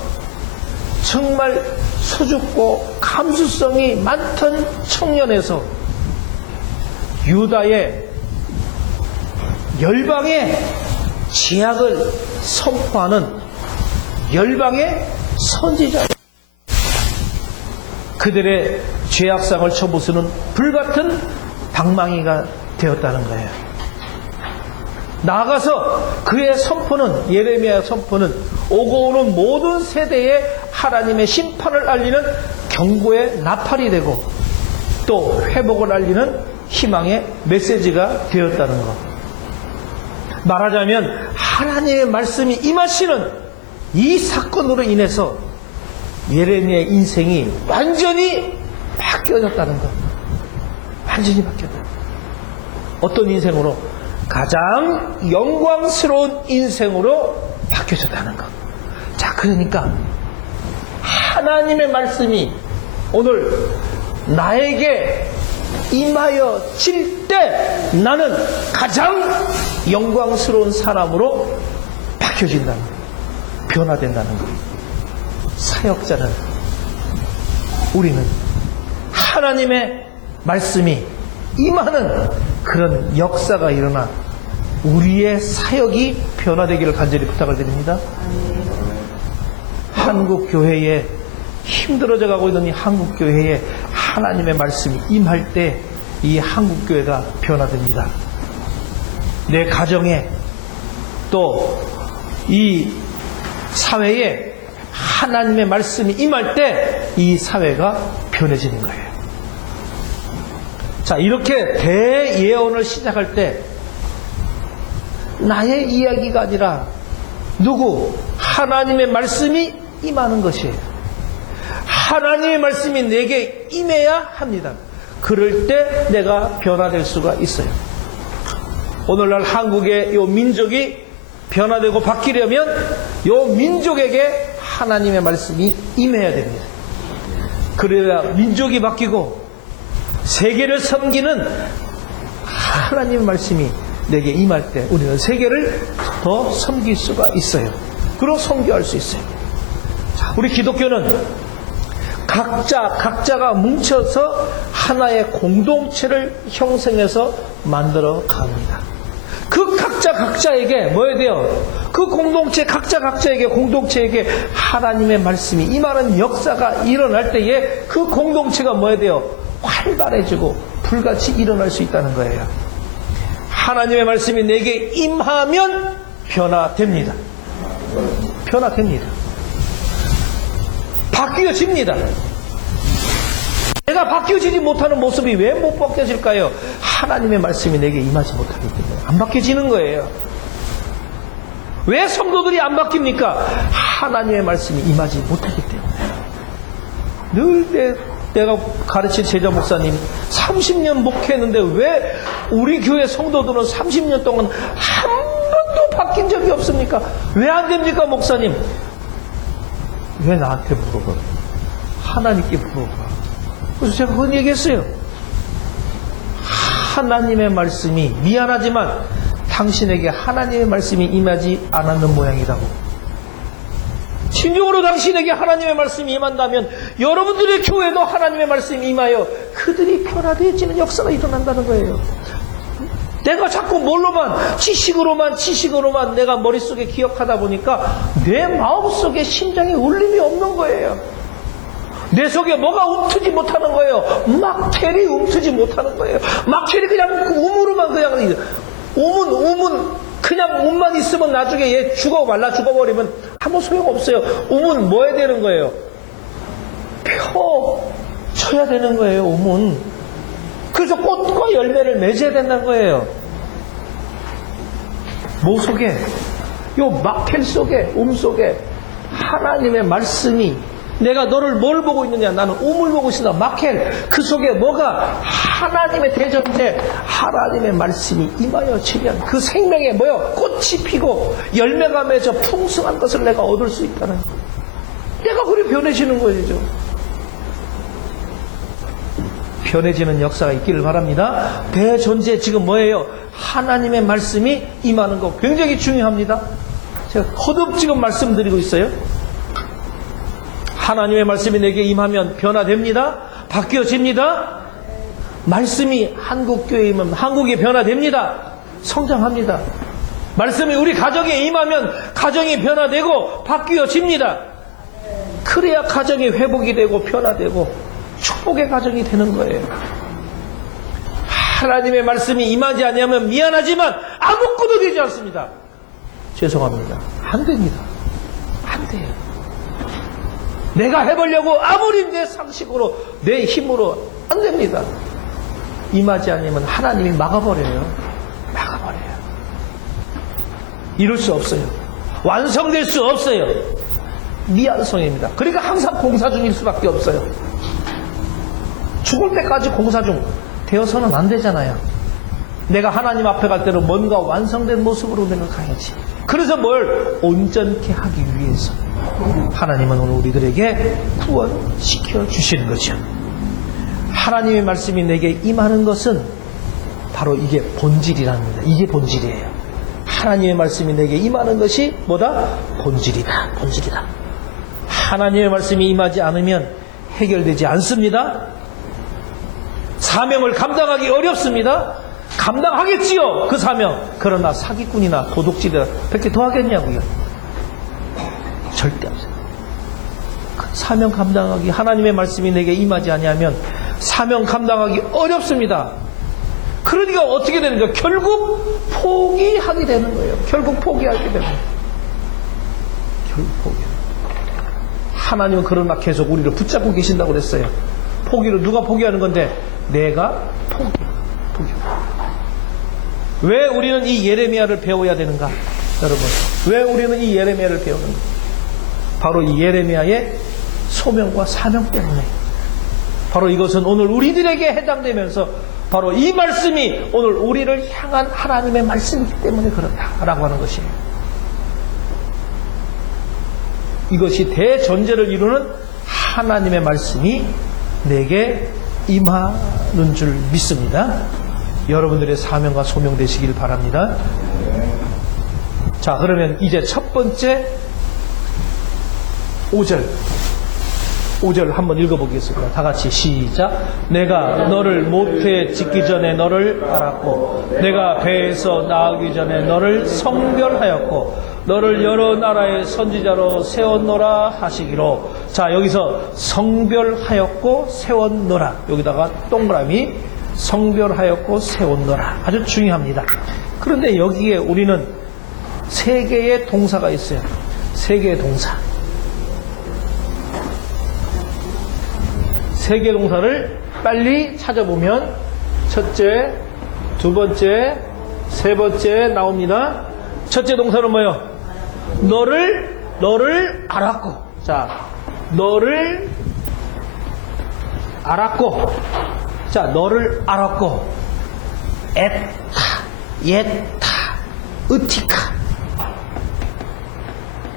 정말 수줍고 감수성이 많던 청년에서 유다의 열방의 제약을 선포하는 열방의 선지자, 그들의 죄악상을 쳐부수는 불같은 방망이가 되었다는 거예요. 나아가서 그의 선포는, 예레미야의 선포는 오고 오는 모든 세대에 하나님의 심판을 알리는 경고의 나팔이 되고 또 회복을 알리는 희망의 메시지가 되었다는 것. 말하자면 하나님의 말씀이 임하시는 이 사건으로 인해서 예레미야의 인생이 완전히 바뀌어졌다는 것. 완전히 바뀌었다. 어떤 인생으로? 가장 영광스러운 인생으로 바뀌어졌다는 것. 자, 그러니까 하나님의 말씀이 오늘 나에게 임하여 질 때 나는 가장 영광스러운 사람으로 바뀌어진다는 거예요. 변화된다는 거예요. 사역자는 우리는 하나님의 말씀이 임하는 그런 역사가 일어나 우리의 사역이 변화되기를 간절히 부탁을 드립니다. 한국 교회에 힘들어져 가고 있는 이 한국 교회에 하나님의 말씀이 임할 때 이 한국 교회가 변화됩니다. 내 가정에 또 이 사회에 하나님의 말씀이 임할 때 이 사회가 변해지는 거예요. 자, 이렇게 대예언을 시작할 때 나의 이야기가 아니라 누구? 하나님의 말씀이 임하는 것이에요. 하나님의 말씀이 내게 임해야 합니다. 그럴 때 내가 변화될 수가 있어요. 오늘날 한국의 요 민족이 변화되고 바뀌려면 요 민족에게 하나님의 말씀이 임해야 됩니다. 그래야 민족이 바뀌고 세계를 섬기는 하나님의 말씀이 내게 임할 때 우리는 세계를 더 섬길 수가 있어요. 그리고 선교할 수 있어요. 자, 우리 기독교는 각자가 뭉쳐서 하나의 공동체를 형성해서 만들어 갑니다. 그 각자에게 뭐야 돼요? 그 공동체 각자에게 공동체에게 하나님의 말씀이 임하는 역사가 일어날 때에 그 공동체가 뭐야 돼요? 활발해지고 불같이 일어날 수 있다는 거예요. 하나님의 말씀이 내게 임하면 변화됩니다. 변화됩니다. 바뀌어집니다. 내가 바뀌어지지 못하는 모습이 왜 못 바뀌어질까요? 하나님의 말씀이 내게 임하지 못하기 때문에 안 바뀌어지는 거예요. 왜 성도들이 안 바뀝니까? 하나님의 말씀이 임하지 못하기 때문에. 늘 내가 가르친 제자 목사님 30년 목회했는데 왜 우리 교회 성도들은 30년 동안 한 번도 바뀐 적이 없습니까? 왜 안 됩니까, 목사님? 왜 나한테 물어봐? 하나님께 물어봐. 그래서 제가 그런 얘기했어요. 하나님의 말씀이 미안하지만 당신에게 하나님의 말씀이 임하지 않았는 모양이라고. 진정으로 당신에게 하나님의 말씀이 임한다면 여러분들의 교회도 하나님의 말씀이 임하여 그들이 변화되어지는 역사가 일어난다는 거예요. 내가 자꾸 뭘로만 지식으로만 내가 머릿속에 기억하다 보니까 내 마음속에 심장에 울림이 없는 거예요. 내 속에 뭐가 움트지 못하는 거예요. 막텔이 움트지 못하는 거예요. 막텔이 그냥 음으로만 그냥 그냥 음만 있으면 나중에 얘 말라 죽어버리면 아무 소용없어요. 음은 뭐 해야 되는 거예요? 쳐야 되는 거예요. 음은. 그래서 꽃과 열매를 맺어야 된다는 거예요. 뭐 속에? 요 막텔 속에, 속에 하나님의 말씀이 내가 너를 뭘 보고 있느냐? 나는 우물 보고 있으나 마켈 그 속에 뭐가 하나님의 대전제 하나님의 말씀이 임하여 지면 그 생명에 뭐요? 꽃이 피고 열매가 맺어 풍성한 것을 내가 얻을 수 있다는 거예요. 내가 그리 변해지는 거죠. 변해지는 역사가 있기를 바랍니다. 대전제 지금 뭐예요? 하나님의 말씀이 임하는 거 굉장히 중요합니다. 제가 거듭 지금 말씀드리고 있어요. 하나님의 말씀이 내게 임하면 변화됩니다. 바뀌어집니다. 말씀이 한국교회에 임하면 한국이 변화됩니다. 성장합니다. 말씀이 우리 가정에 임하면 가정이 변화되고 바뀌어집니다. 그래야 가정이 회복이 되고 변화되고 축복의 가정이 되는 거예요. 하나님의 말씀이 임하지 않으면 미안하지만 아무것도 되지 않습니다. 죄송합니다. 안 됩니다. 안 돼요. 내가 해보려고 아무리 내 상식으로 내 힘으로 안 됩니다. 임하지 않으면 하나님이 막아버려요. 막아버려요. 이룰 수 없어요. 완성될 수 없어요. 미완성입니다. 그러니까 항상 공사 중일 수밖에 없어요. 죽을 때까지 공사 중 되어서는 안 되잖아요. 내가 하나님 앞에 갈 때는 뭔가 완성된 모습으로 내가 가야지. 그래서 온전케 하기 위해서 하나님은 오늘 우리들에게 구원시켜 주시는 거죠. 하나님의 말씀이 내게 임하는 것은 바로 이게 본질이랍니다. 이게 본질이에요. 하나님의 말씀이 내게 임하는 것이 뭐다? 본질이다. 하나님의 말씀이 임하지 않으면 해결되지 않습니다. 사명을 감당하기 어렵습니다. 감당하겠지요, 그 사명. 그러나 사기꾼이나 도둑질이나 100개 더 하겠냐고요. 절대 없어요. 그 사명 감당하기, 하나님의 말씀이 내게 임하지 아니하면 사명 감당하기 어렵습니다. 그러니까 어떻게 되는 거예요? 결국 포기하게 되는 거예요. 결국 포기하게 되는 거예요. 결국 포기. 하나님은 그러나 계속 우리를 붙잡고 계신다고 그랬어요. 포기를 누가 포기하는 건데? 내가 포기. 왜 우리는 이 예레미야를 배워야 되는가? 여러분, 왜 우리는 이 예레미야를 배우는가? 바로 이 예레미야의 소명과 사명 때문에. 바로 이것은 오늘 우리들에게 해당되면서 바로 이 말씀이 오늘 우리를 향한 하나님의 말씀이기 때문에 그렇다라고 하는 것이에요. 이것이 대전제를 이루는 하나님의 말씀이 내게 임하는 줄 믿습니다. 여러분들의 사명과 소명 되시길 바랍니다. 자, 그러면 이제 첫 번째 5절 한번 읽어보겠습니다. 다 같이 시작. 내가 너를 모태에 짓기 전에 너를 알았고 내가 배에서 나오기 전에 너를 성별하였고 너를 여러 나라의 선지자로 세웠노라 하시기로. 자, 여기서 성별하였고 세웠노라, 여기다가 동그라미, 성별하였고 세웠노라, 아주 중요합니다. 그런데 여기에 우리는 세 개의 동사가 있어요. 세 개의 동사. 세 개의 동사를 빨리 찾아보면 첫째, 두 번째, 세 번째 나옵니다. 첫째 동사는 뭐예요? 너를 알았고. 자, 너를 알았고. 자, 너를 알았고. 예타, 으티카.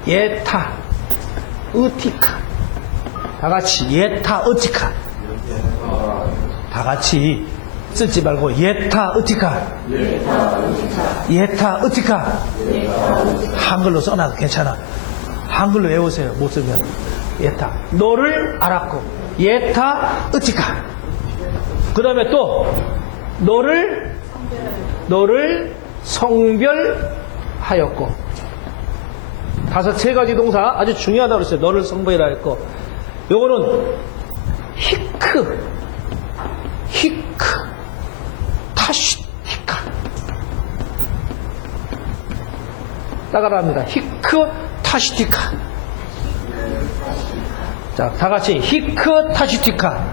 예타, 으티카. 다 같이 예타, 으티카. 다 같이 쓰지 말고 예타, 으티카. 예타, 으티카. 한글로 써놔도 괜찮아. 한글로 외우세요. 못 쓰면. 예타. 너를 알았고. 예타, 으티카. 그 다음에 또 너를 성별하였고. 세 가지 동사 아주 중요하다고 그랬어요. 너를 성별하였고. 요거는 히크, 타시티카. 따라라 합니다. 히크, 타시티카. 자, 다 같이 히크, 타시티카.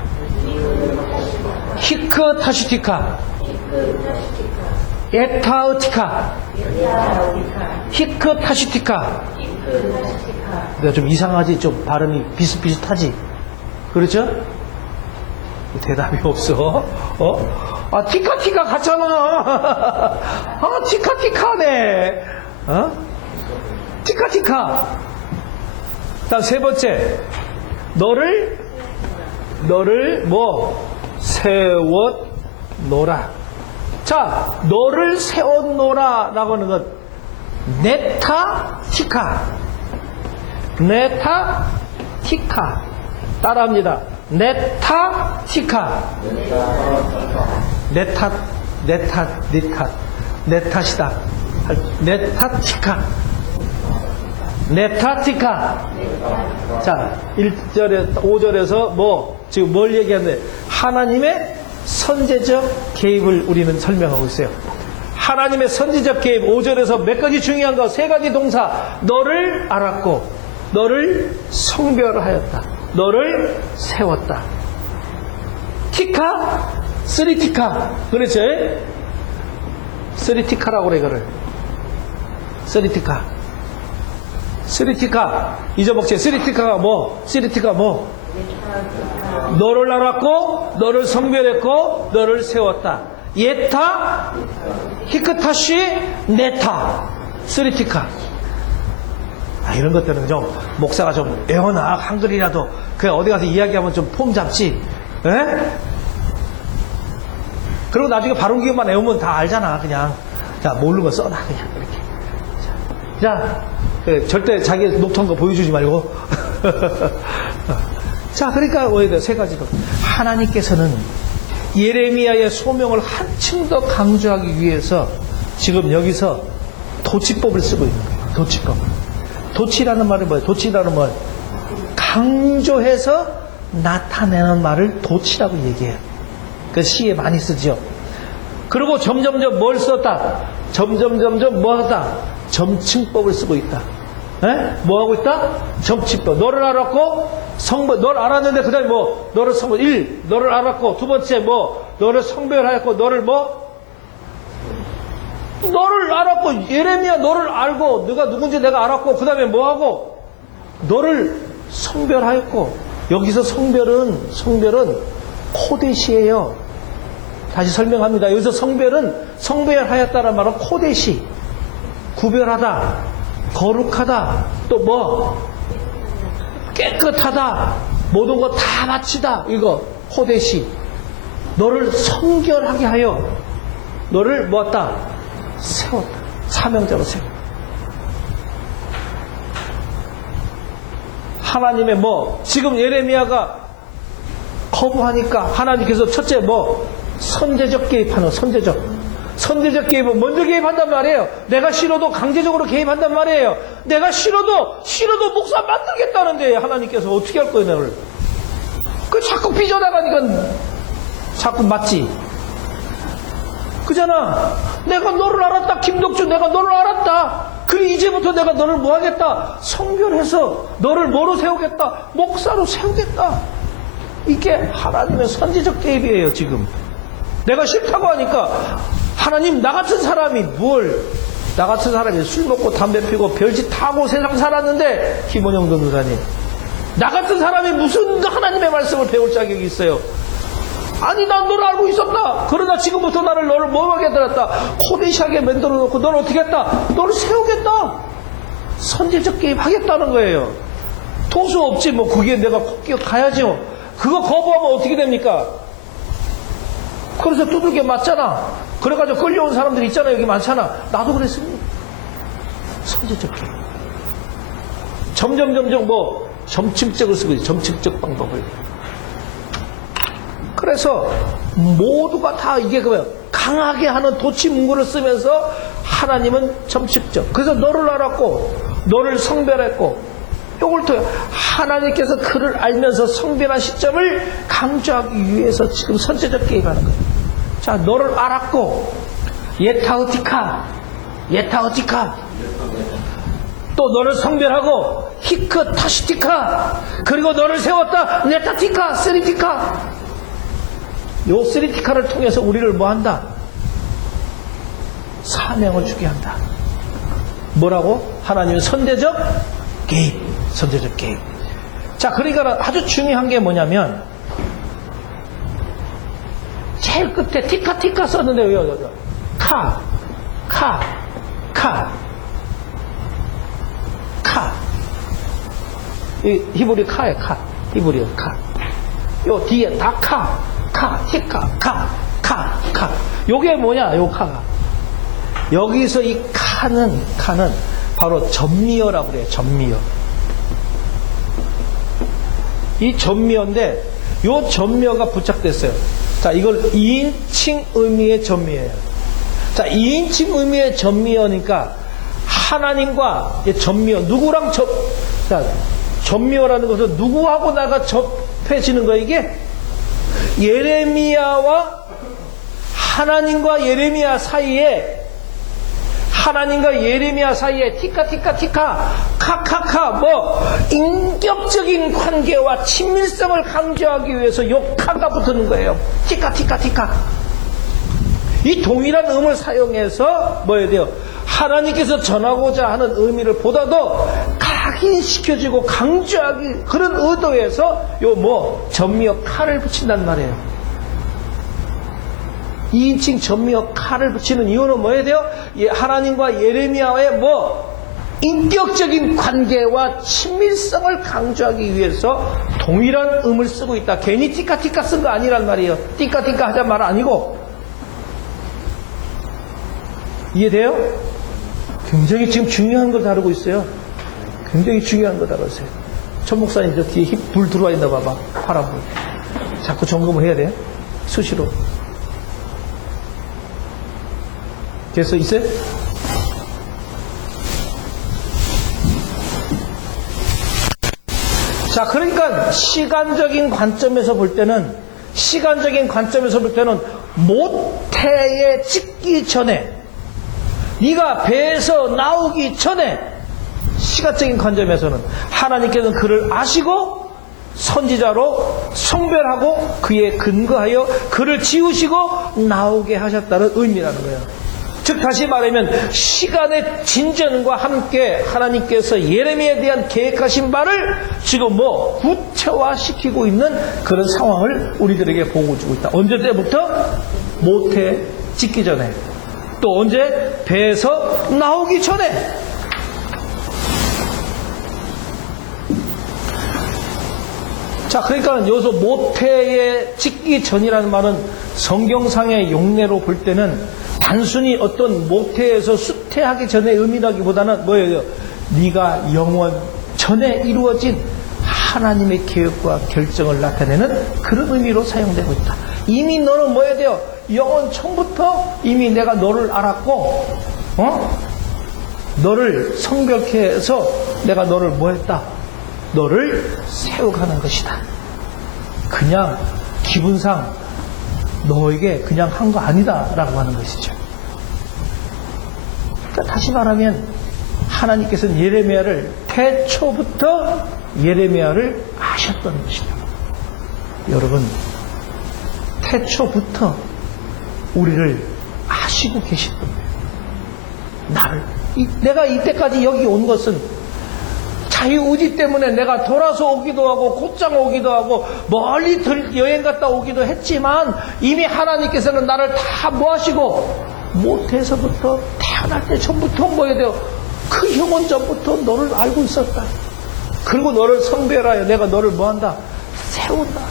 히크, 타시티카. 에타우티카. 히크, 타시티카. 내가 좀 이상하지? 좀 발음이 비슷비슷하지? 그렇죠? 대답이 없어. 티카티카 같잖아. 티카티카네. 티카티카. 다음 세 번째. 너를 세웠노라. 자, 너를 세웠노라 라고 하는 건 네타티카. 따라합니다. 네타티카. 네타시다. 네타티카. 자, 5절에서 지금 뭘 얘기하는데, 하나님의 선제적 개입을 우리는 설명하고 있어요. 하나님의 선제적 개입. 5절에서 몇 가지 중요한 거, 세 가지 동사. 너를 알았고, 너를 성별하였다. 너를 세웠다. 티카, 쓰리티카. 그렇죠? 쓰리티카라고 그래, 그걸. 쓰리티카. 잊어먹지. 쓰리티카가 뭐? 너를 알았고, 너를 성별했고, 너를 세웠다. 예타, 히크타시, 네타, 스리티카. 이런 것들은 좀 목사가 좀 외워놔. 한글이라도 그 어디 가서 이야기하면 좀 폼 잡지. 에? 그리고 나중에 발음 기억만 외우면 다 알잖아. 그냥 자 모르는 거 써놔 그냥 이렇게. 자, 절대 자기 녹턴 거 보여주지 말고. 자, 그러니까 오히려 세 가지로 하나님께서는 예레미야의 소명을 한층 더 강조하기 위해서 지금 여기서 도치법을 쓰고 있는 거예요. 도치법. 도치라는 말이 뭐예요? 도치라는 말 강조해서 나타내는 말을 도치라고 얘기해요. 그 시에 많이 쓰죠. 그리고 점점점 뭘 썼다? 점점점점 뭐 하다? 점층법을 쓰고 있다. 에? 뭐 하고 있다? 점층법. 너를 알았고 성별, 너를 알았는데 그 다음에 뭐 너를 성별 1, 너를 알았고 두 번째 뭐 너를 성별하였고 너를 뭐 너를 알았고 예레미야 너를 알고 네가 누군지 내가 알았고 그 다음에 뭐 하고 너를 성별하였고 여기서 성별은 코데시예요. 다시 설명합니다. 여기서 성별하였다는 말은 코데시, 구별하다, 거룩하다, 또 뭐 깨끗하다, 모든 거 다 바치다. 이거 코데시. 너를 성결하게 하여 너를 뭐었다? 세웠다. 사명자로 세웠다. 하나님의 뭐 지금 예레미야가 거부하니까 하나님께서 첫째 뭐 선제적 개입하는 선제적 개입은 먼저 개입한단 말이에요. 내가 싫어도 강제적으로 개입한단 말이에요. 내가 싫어도 목사 만들겠다는데 하나님께서 어떻게 할 거예요, 너를? 그 자꾸 삐져나가니까 자꾸 맞지. 그잖아. 내가 너를 알았다. 김덕주 내가 너를 알았다. 그래 이제부터 내가 너를 뭐 하겠다. 성별해서 너를 뭐로 세우겠다. 목사로 세우겠다. 이게 하나님의 선제적 개입이에요, 지금. 내가 싫다고 하니까 하나님 나 같은 사람이 나 같은 사람이 술 먹고 담배 피고 별짓 타고 세상 살았는데 김원영 전도사님 나 같은 사람이 무슨 하나님의 말씀을 배울 자격이 있어요? 아니 난 너를 알고 있었다. 그러나 지금부터 너를 뭐하게 들었다. 코데시하게 만들어 놓고 너를 어떻게 했다. 너를 세우겠다. 선제적 개입하겠다는 거예요. 도수 없지 뭐 그게 내가 가야죠. 그거 거부하면 어떻게 됩니까? 그래서 두들겨 맞잖아. 그래가지고 끌려온 사람들 있잖아. 여기 많잖아. 나도 그랬습니다. 선제적 개입. 점점 뭐 점층적을 쓰고 있어요. 점층적 방법을. 그래서 모두가 다 이게 그거예요. 강하게 하는 도치 문구를 쓰면서 하나님은 점층적. 그래서 너를 알았고 너를 성별했고 요걸 통해 하나님께서 그를 알면서 성별한 시점을 강조하기 위해서 지금 선제적 개입하는 거예요. 자, 너를 알았고 예타흐티카 또 너를 성별하고 히크타시티카 그리고 너를 세웠다 네타티카 스리티카. 요 스리티카를 통해서 우리를 뭐한다? 사명을 주게 한다. 뭐라고? 하나님의 선제적 개입. 자, 그러니까 아주 중요한 게 뭐냐면 제일 끝에 티카 썼는데 왜 카 이 히브리 카에 히브리 카. 요 뒤에 다 티카 요게 뭐냐? 요 카가 여기서 이 카는 바로 전미어라고 그래요. 전미어. 이 전미어인데 요 전미어가 부착됐어요. 자, 이걸 2인칭 의미의 전미어예요. 자, 2인칭 의미의 전미어니까 하나님과 전미어 누구랑 자, 전미어라는 것은 누구하고 나가 접해지는 거예요. 이게 예레미야와 하나님과 예레미야 사이에 티카 카카카 뭐 인격적인 관계와 친밀성을 강조하기 위해서 요 카가 붙는 거예요. 티카 이 동일한 음을 사용해서 뭐 해야 돼요? 하나님께서 전하고자 하는 의미를 보다도 각인시켜주고 강조하기 그런 의도에서 요 뭐 전미어 카를 붙인단 말이에요. 2인칭 전미어 칼을 붙이는 이유는 뭐예요? 하나님과 예레미야의 인격적인 관계와 친밀성을 강조하기 위해서 동일한 음을 쓰고 있다. 괜히 띠까띠까 쓴 거 아니란 말이에요. 띠까띠까 하자는 말 아니고. 이해돼요? 굉장히 지금 중요한 걸 다루고 있어요. 굉장히 중요한 거 다루고 있어요. 천 목사님 저 뒤에 불 들어와 있나 봐봐. 파란 불. 자꾸 점검을 해야 돼요. 수시로. 됐어? 있어요? 자, 그러니까 시간적인 관점에서 볼 때는 모태에 찍기 전에, 네가 배에서 나오기 전에, 시간적인 관점에서는 하나님께서는 그를 아시고 선지자로 성별하고 그에 근거하여 그를 지으시고 나오게 하셨다는 의미라는 거예요. 즉 다시 말하면 시간의 진전과 함께 하나님께서 예레미야에 대한 계획하신 바를 지금 구체화시키고 있는 그런 상황을 우리들에게 보여주고 있다. 언제 때부터? 모태 짓기 전에. 또 언제? 배에서 나오기 전에. 자, 그러니까 여기서 모태에 짓기 전이라는 말은 성경상의 용례로 볼 때는 단순히 어떤 모태에서 수태하기 전의 의미라기보다는 뭐예요? 네가 영원 전에 이루어진 하나님의 계획과 결정을 나타내는 그런 의미로 사용되고 있다. 이미 너는 뭐 해야 돼요? 영원 처음부터 이미 내가 너를 알았고, 너를 성별케 해서 내가 너를 뭐 했다? 너를 세워가는 것이다. 그냥 기분상 너에게 그냥 한 거 아니다 라고 하는 것이죠. 그러니까 다시 말하면 하나님께서는 예레미야를 태초부터 예레미야를 아셨던 것이다. 여러분, 태초부터 우리를 아시고 계셨던 거예요. 내가 이때까지 여기 온 것은 자유의지 때문에 내가 돌아서 오기도 하고 곧장 오기도 하고 멀리 여행 갔다 오기도 했지만 이미 하나님께서는 나를 다 뭐하시고 모태에서부터 태어날 때 전부터 뭐 해야 돼요? 그 영혼 전부터 너를 알고 있었다. 그리고 너를 성별하여 내가 너를 뭐한다? 세운다.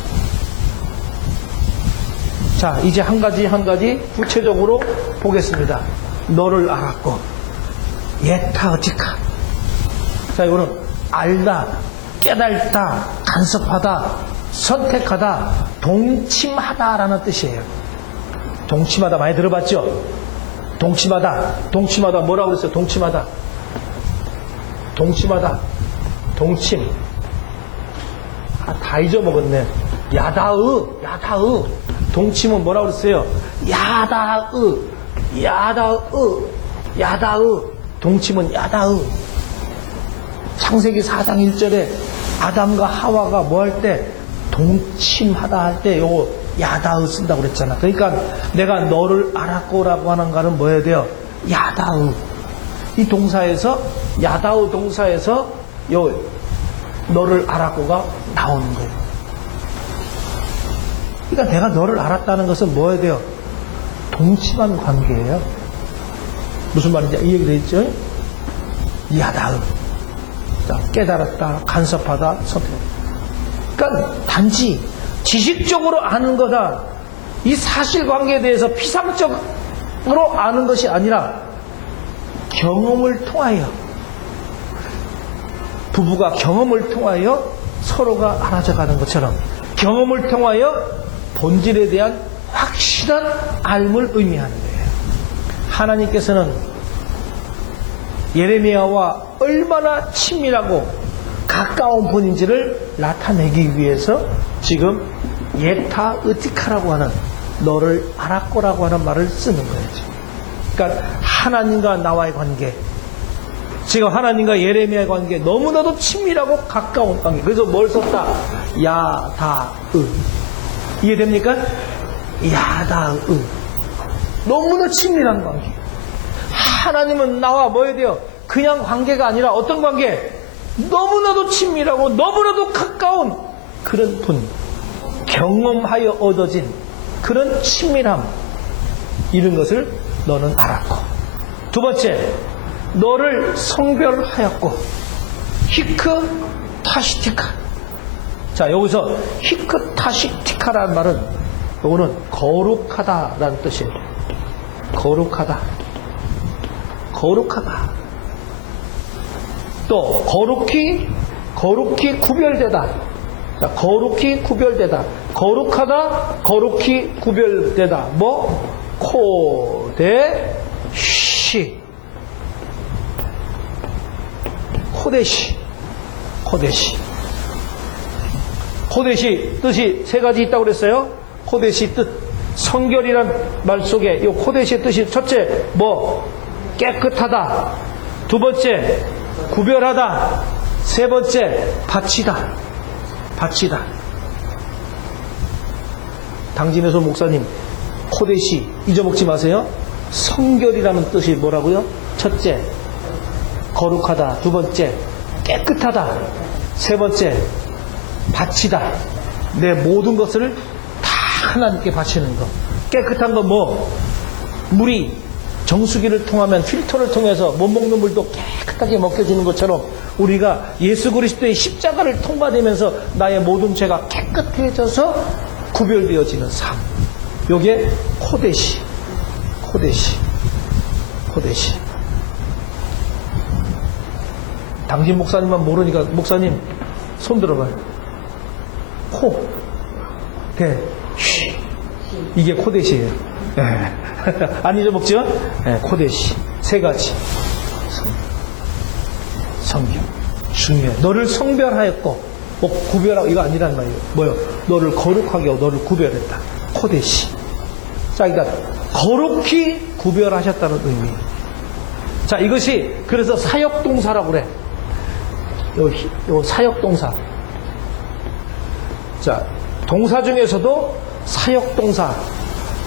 자, 이제 한 가지 구체적으로 보겠습니다. 너를 알았고 예타어지카. 자, 이거는 알다, 깨달다, 간섭하다, 선택하다, 동침하다라는 뜻이에요. 동침하다 많이 들어봤죠? 동침하다 뭐라고 그랬어요? 동침하다, 동침. 다 잊어먹었네. 야다의. 동침은 뭐라고 그랬어요? 야다의. 동침은 야다의. 창세기 4장 1절에 아담과 하와가 뭐 할 때? 동침하다 할 때 요거 야다의 쓴다고 그랬잖아. 그러니까 내가 너를 알았고라고 하는 거는 뭐 해야 돼요? 야다의. 이 동사에서, 야다의 동사에서 요 너를 알았고가 나오는 거예요. 그러니까 내가 너를 알았다는 것은 뭐 해야 돼요? 동침한 관계예요. 무슨 말인지 이해가 되겠죠? 야다의. 자, 깨달았다, 간섭하다, 선택. 그러니까 단지 지식적으로 아는 거다. 이 사실관계에 대해서 피상적으로 아는 것이 아니라 경험을 통하여, 부부가 경험을 통하여 서로가 알아져 가는 것처럼 경험을 통하여 본질에 대한 확실한 알을 의미하는 거예요. 하나님께서는 예레미야와 얼마나 친밀하고 가까운 분인지를 나타내기 위해서 지금 예타의티카라고 하는 너를 알았고라고 하는 말을 쓰는 거예요. 그러니까 하나님과 나와의 관계, 지금 하나님과 예레미야의 관계 너무나도 친밀하고 가까운 관계. 그래서 뭘 썼다? 야다의. 이해됩니까? 야다의. 너무나 친밀한 관계. 하나님은 나와 뭐 해야 돼요? 그냥 관계가 아니라 어떤 관계? 너무나도 친밀하고 너무나도 가까운 그런 분, 경험하여 얻어진 그런 친밀함, 이런 것을 너는 알았고, 두 번째, 너를 성별하였고, 히크 타시티카. 자, 여기서 히크 타시티카라는 말은 요거는 거룩하다라는 뜻이에요. 거룩하다. 거룩하다. 또 거룩히 구별되다. 자, 거룩히 구별되다. 거룩하다, 거룩히 구별되다. 뭐? 코데시. 코데시. 코데시. 코데시 뜻이 세 가지 있다고 그랬어요. 코데시 뜻. 성결이란 말 속에 이 코데시의 뜻이 첫째, 뭐? 깨끗하다. 두 번째, 구별하다. 세 번째, 바치다. 바치다. 당진에서 목사님, 코데시 잊어먹지 마세요. 성결이라는 뜻이 뭐라고요? 첫째, 거룩하다. 두 번째, 깨끗하다. 세 번째, 바치다. 내 모든 것을 다 하나님께 바치는 것. 깨끗한 건 뭐? 물이 정수기를 통하면 필터를 통해서 못 먹는 물도 깨끗하게 먹혀지는 것처럼 우리가 예수 그리스도의 십자가를 통과되면서 나의 모든 죄가 깨끗해져서 구별되어지는 삶. 요게 코데시. 코데시. 코데시. 당신 목사님만 모르니까 목사님 손 들어봐요. 코, 대, 쉬. 이게 코데시예요. 안 잊어먹죠? 코데시. 세 가지. 성경. 중요해. 너를 성별하였고, 구별하고, 이거 아니란 말이에요. 뭐요? 너를 거룩하게 하고 너를 구별했다. 코데시. 자, 그러니까, 거룩히 구별하셨다는 의미. 자, 이것이, 그래서 사역동사라고 그래. 요 사역동사. 자, 동사 중에서도 사역동사.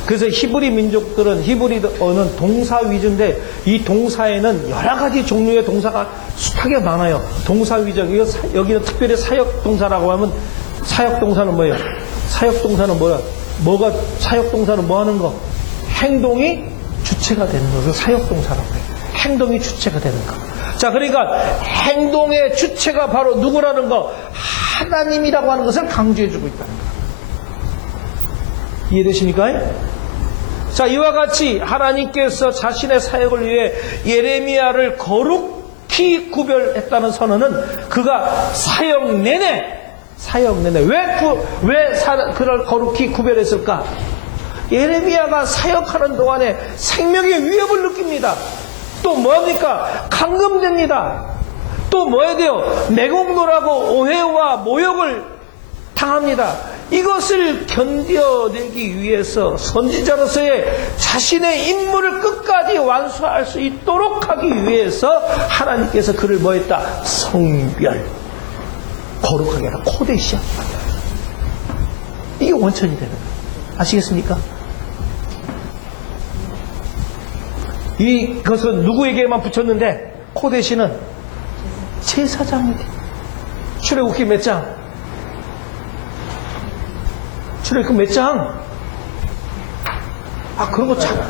그래서 히브리 민족들은 히브리어는 동사 위주인데 이 동사에는 여러 가지 종류의 동사가 숱하게 많아요. 동사 위주. 여기는 특별히 사역동사라고 하면 사역동사는 뭐예요? 사역동사는 뭐야? 사역동사는 뭐 하는 거? 행동이 주체가 되는 거를 사역동사라고 해요. 행동이 주체가 되는 거. 자, 그러니까 행동의 주체가 바로 누구라는 거? 하나님이라고 하는 것을 강조해주고 있다는 거. 이해되십니까? 자, 이와 같이 하나님께서 자신의 사역을 위해 예레미야를 거룩히 구별했다는 선언은 그가 사역 내내 왜 그를 거룩히 구별했을까? 예레미야가 사역하는 동안에 생명의 위협을 느낍니다. 또 뭡니까? 감금됩니다. 또 뭐 해야 돼요? 매국노라고 오해와 모욕을 당합니다. 이것을 견뎌내기 위해서 선지자로서의 자신의 임무를 끝까지 완수할 수 있도록 하기 위해서 하나님께서 그를 뭐 했다? 성별. 거룩하게 하라. 코데시야. 이게 원천이 되는 거예요. 아시겠습니까? 이것은 누구에게만 붙였는데 코데시는 제사장에게. 출애굽기 몇 장? 출애굽기 몇 장? 아, 그런 거 참, 에?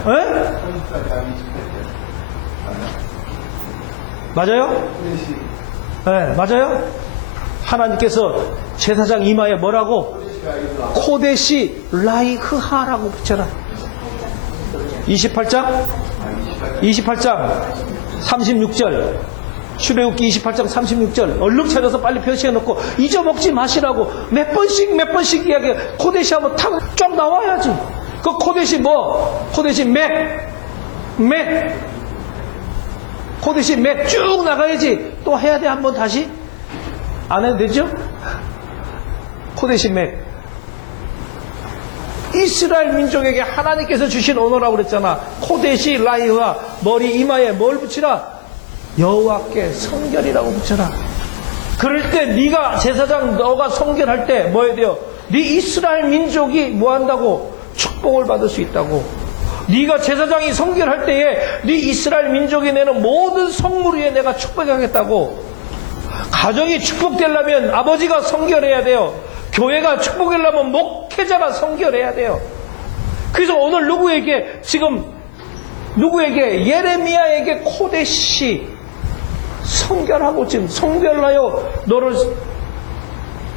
맞아요? 네, 맞아요? 하나님께서 제사장 이마에 뭐라고? 코데시 라이흐하라고 붙여라. 28장 36절. 출애굽기 28장 36절. 얼른 찾아서 빨리 표시해놓고 잊어먹지 마시라고 몇 번씩 이야기해. 코데시 하면 쫙 나와야지. 그 코데시 뭐? 코데시 맥. 코데시 맥 쭉 나가야지. 또 해야 돼, 한번 다시? 안 해도 되죠? 코데시 맥. 이스라엘 민족에게 하나님께서 주신 언어라고 그랬잖아. 코데시 라이흐와 머리 이마에 뭘 붙이라? 여호와께 성결이라고 붙여라. 그럴 때 네가 제사장 너가 성결할 때 뭐 해야 돼요? 네 이스라엘 민족이 뭐 한다고? 축복을 받을 수 있다고. 네가 제사장이 성결할 때에 네 이스라엘 민족이 내는 모든 성물 위에 내가 축복하겠다고. 가정이 축복되려면 아버지가 성결해야 돼요. 교회가 축복하려면 목회자가 성결해야 돼요. 그래서 오늘 누구에게 예레미야에게 코데시 성결하고 지금 성별하여 너를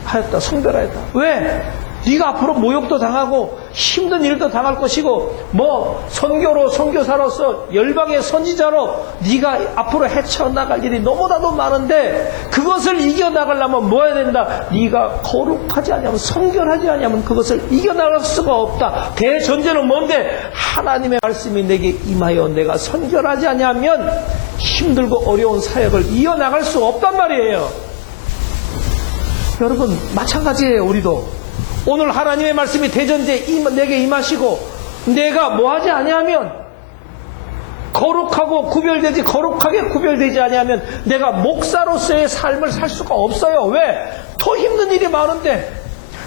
하였다. 성별하였다. 왜? 네가 앞으로 모욕도 당하고 힘든 일도 당할 것이고 뭐 선교사로서 열방의 선지자로 네가 앞으로 헤쳐나갈 일이 너무나도 많은데 그것을 이겨나가려면 뭐 해야 된다? 네가 거룩하지 않으면 성결하지 않으면 그것을 이겨나갈 수가 없다. 대전제는 뭔데? 하나님의 말씀이 내게 임하여 내가 성결하지 않으면 힘들고 어려운 사역을 이어나갈 수 없단 말이에요. 여러분 마찬가지예요. 우리도 오늘 하나님의 말씀이 대전제 내게 임하시고 내가 뭐하지 아니하면 거룩하게 구별되지 아니하면 내가 목사로서의 삶을 살 수가 없어요. 왜? 더 힘든 일이 많은데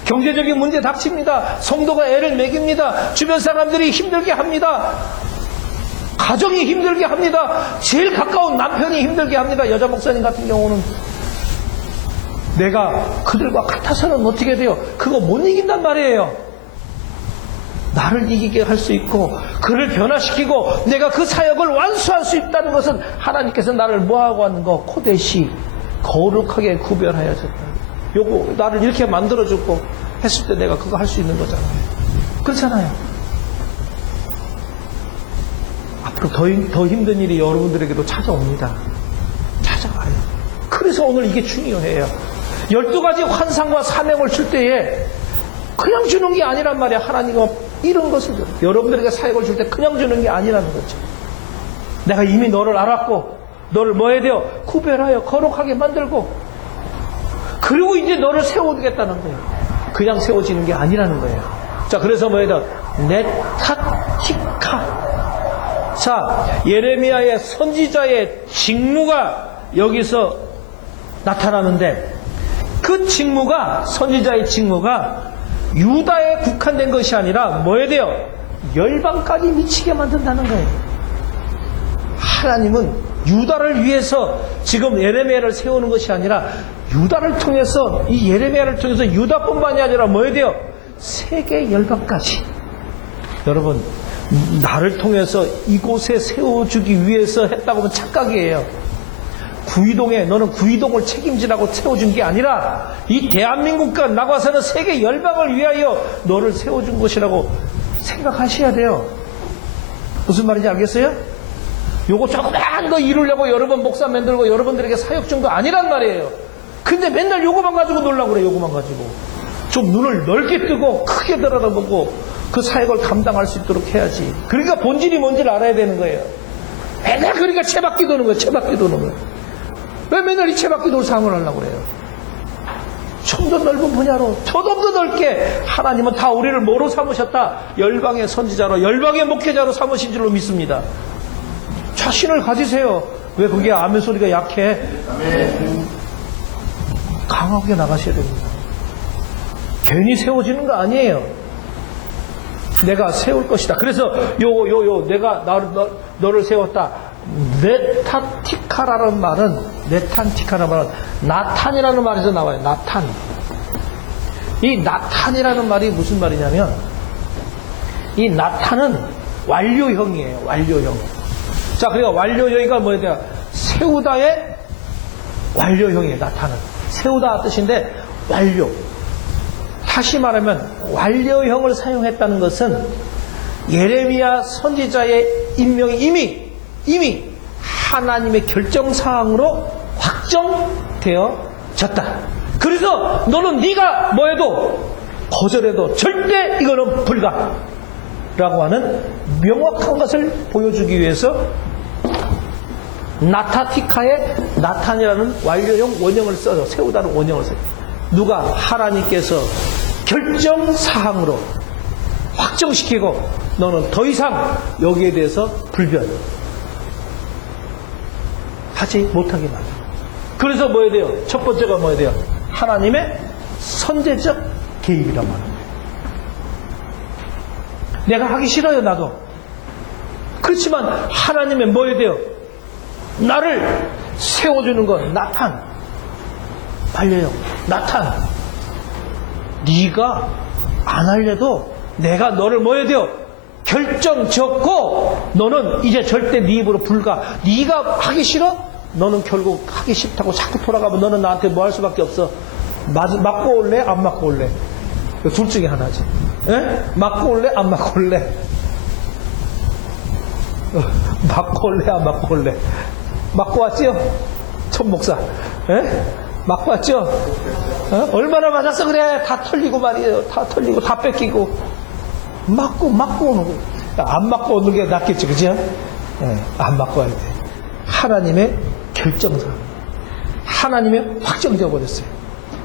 경제적인 문제 닥칩니다. 성도가 애를 먹입니다. 주변 사람들이 힘들게 합니다. 가정이 힘들게 합니다. 제일 가까운 남편이 힘들게 합니다. 여자 목사님 같은 경우는 내가 그들과 같아서는 어떻게 돼요? 그거 못 이긴단 말이에요. 나를 이기게 할 수 있고 그를 변화시키고 내가 그 사역을 완수할 수 있다는 것은 하나님께서 나를 뭐하고 하는 거? 코데시 거룩하게 구별하여졌다. 요거 나를 이렇게 만들어주고 했을 때 내가 그거 할 수 있는 거잖아요. 그렇잖아요. 앞으로 더 힘든 일이 여러분들에게도 찾아옵니다. 찾아와요. 그래서 오늘 이게 중요해요. 12가지 환상과 사명을 줄 때에 그냥 주는 게 아니란 말이야. 하나님은 이런 것을 여러분들에게 사역을 줄 때 그냥 주는 게 아니라는 거죠. 내가 이미 너를 알았고 너를 뭐 해야 돼요? 구별하여 거룩하게 만들고 그리고 이제 너를 세워두겠다는 거예요. 그냥 세워지는 게 아니라는 거예요. 자, 그래서 뭐 해야 돼요? 네타티카. 자, 예레미야의 선지자의 직무가 여기서 나타나는데 그 직무가 선지자의 직무가 유다에 국한된 것이 아니라 뭐에 돼요? 열방까지 미치게 만든다는 거예요. 하나님은 유다를 위해서 지금 예레미야를 세우는 것이 아니라 유다를 통해서 이 예레미야를 통해서 유다뿐만이 아니라 뭐에 돼요? 세계 열방까지. 여러분 나를 통해서 이곳에 세워주기 위해서 했다고 하면 착각이에요. 구이동에 너는 구이동을 책임지라고 세워준 게 아니라 이 대한민국과 나가서는 세계 열방을 위하여 너를 세워준 것이라고 생각하셔야 돼요. 무슨 말인지 알겠어요? 요거 조그만 거 이루려고 여러 번 목사 만들고 여러분들에게 사역 준 거 아니란 말이에요. 근데 맨날 요거만 가지고 놀라고 그래. 요거만 가지고 좀 눈을 넓게 뜨고 크게 들여다보고 그 사역을 감당할 수 있도록 해야지. 그러니까 본질이 뭔지를 알아야 되는 거예요. 맨날 그러니까 채바퀴 도는 거예요. 채바퀴 도는 거예요. 왜 맨날 이 채바퀴 돌 삶을 하려고 그래요? 좀 더 넓은 분야로, 좀 더 넓게 하나님은 다 우리를 뭐로 삼으셨다? 열방의 선지자로, 열방의 목회자로 삼으신 줄로 믿습니다. 자신을 가지세요. 왜 그게 아멘 소리가 약해? 강하게 나가셔야 됩니다. 괜히 세워지는 거 아니에요. 내가 세울 것이다. 그래서 내가 너를 세웠다. 네타티카라는 말은 나탄이라는 말에서 나와요. 나탄. 이 나탄이라는 말이 무슨 말이냐면 이 나탄은 완료형이에요. 완료형. 자, 그러니까 완료형이가 뭐예요? 세우다의 완료형이에요. 나탄은 세우다 뜻인데 완료. 다시 말하면 완료형을 사용했다는 것은 예레미야 선지자의 임명이 이미 하나님의 결정사항으로 확정되어졌다. 그래서 너는 네가 뭐해도 거절해도 절대 이거는 불가라고 하는 명확한 것을 보여주기 위해서 나타티카의 나탄이라는 완료형 원형을 써서 세우다는 원형을 써요. 누가? 하나님께서 결정사항으로 확정시키고 너는 더 이상 여기에 대해서 불변하지 못하게 만들어. 그래서 뭐 해야 돼요? 첫 번째가 뭐 해야 돼요? 하나님의 선제적 개입이라고 하는 거예요. 내가 하기 싫어요, 나도. 그렇지만 하나님의 뭐 해야 돼요? 나를 세워주는 건 나탄. 발려요. 나탄. 네가 안 하려도 내가 너를 뭐 해야 돼요? 결정 적고 너는 이제 절대 네 입으로 불가. 네가 하기 싫어? 너는 결국 하기 싫다고 자꾸 돌아가면 너는 나한테 뭐 할 수밖에 없어. 맞고 올래? 안 맞고 올래? 둘 중에 하나지. 에? 맞고 올래? 안 맞고 올래? 맞고 올래? 안 맞고 올래? 맞고 왔지요? 천 목사. 에? 맞고 왔죠? 어? 얼마나 맞았어 그래? 다 털리고 말이에요. 다 털리고 다 뺏기고 맞고 오는 거. 안 맞고 오는 게 낫겠지, 그죠? 예, 안 맞고 와야 돼. 하나님의 결정사, 하나님의 확정되어 버렸어요.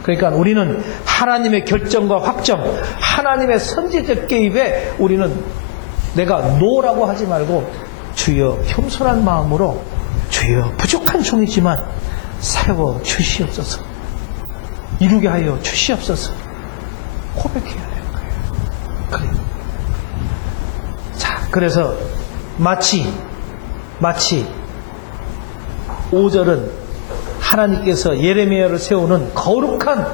그러니까 우리는 하나님의 결정과 확정, 하나님의 선제적 개입에 우리는 내가 노라고 하지 말고 주여 겸손한 마음으로 주여 부족한 종이지만 세워 주시옵소서, 이루게 하여 주시옵소서 고백해야 되는 거예요. 그래요. 자, 그래서 마치 5절은 하나님께서 예레미야를 세우는 거룩한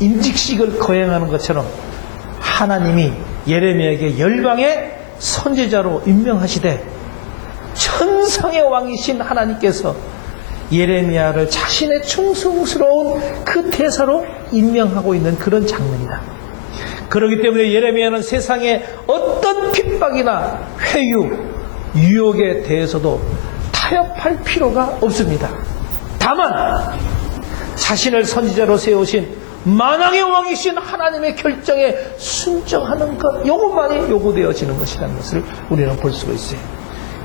임직식을 거행하는 것처럼 하나님이 예레미야에게 열방의 선지자로 임명하시되 천상의 왕이신 하나님께서 예레미야를 자신의 충성스러운 그 대사로 임명하고 있는 그런 장면이다. 그렇기 때문에 예레미야는 세상의 어떤 핍박이나 회유, 유혹에 대해서도 타협할 필요가 없습니다. 다만 자신을 선지자로 세우신 만왕의 왕이신 하나님의 결정에 순종하는 것, 이것만이 요구되어지는 것이라는 것을 우리는 볼 수가 있어요.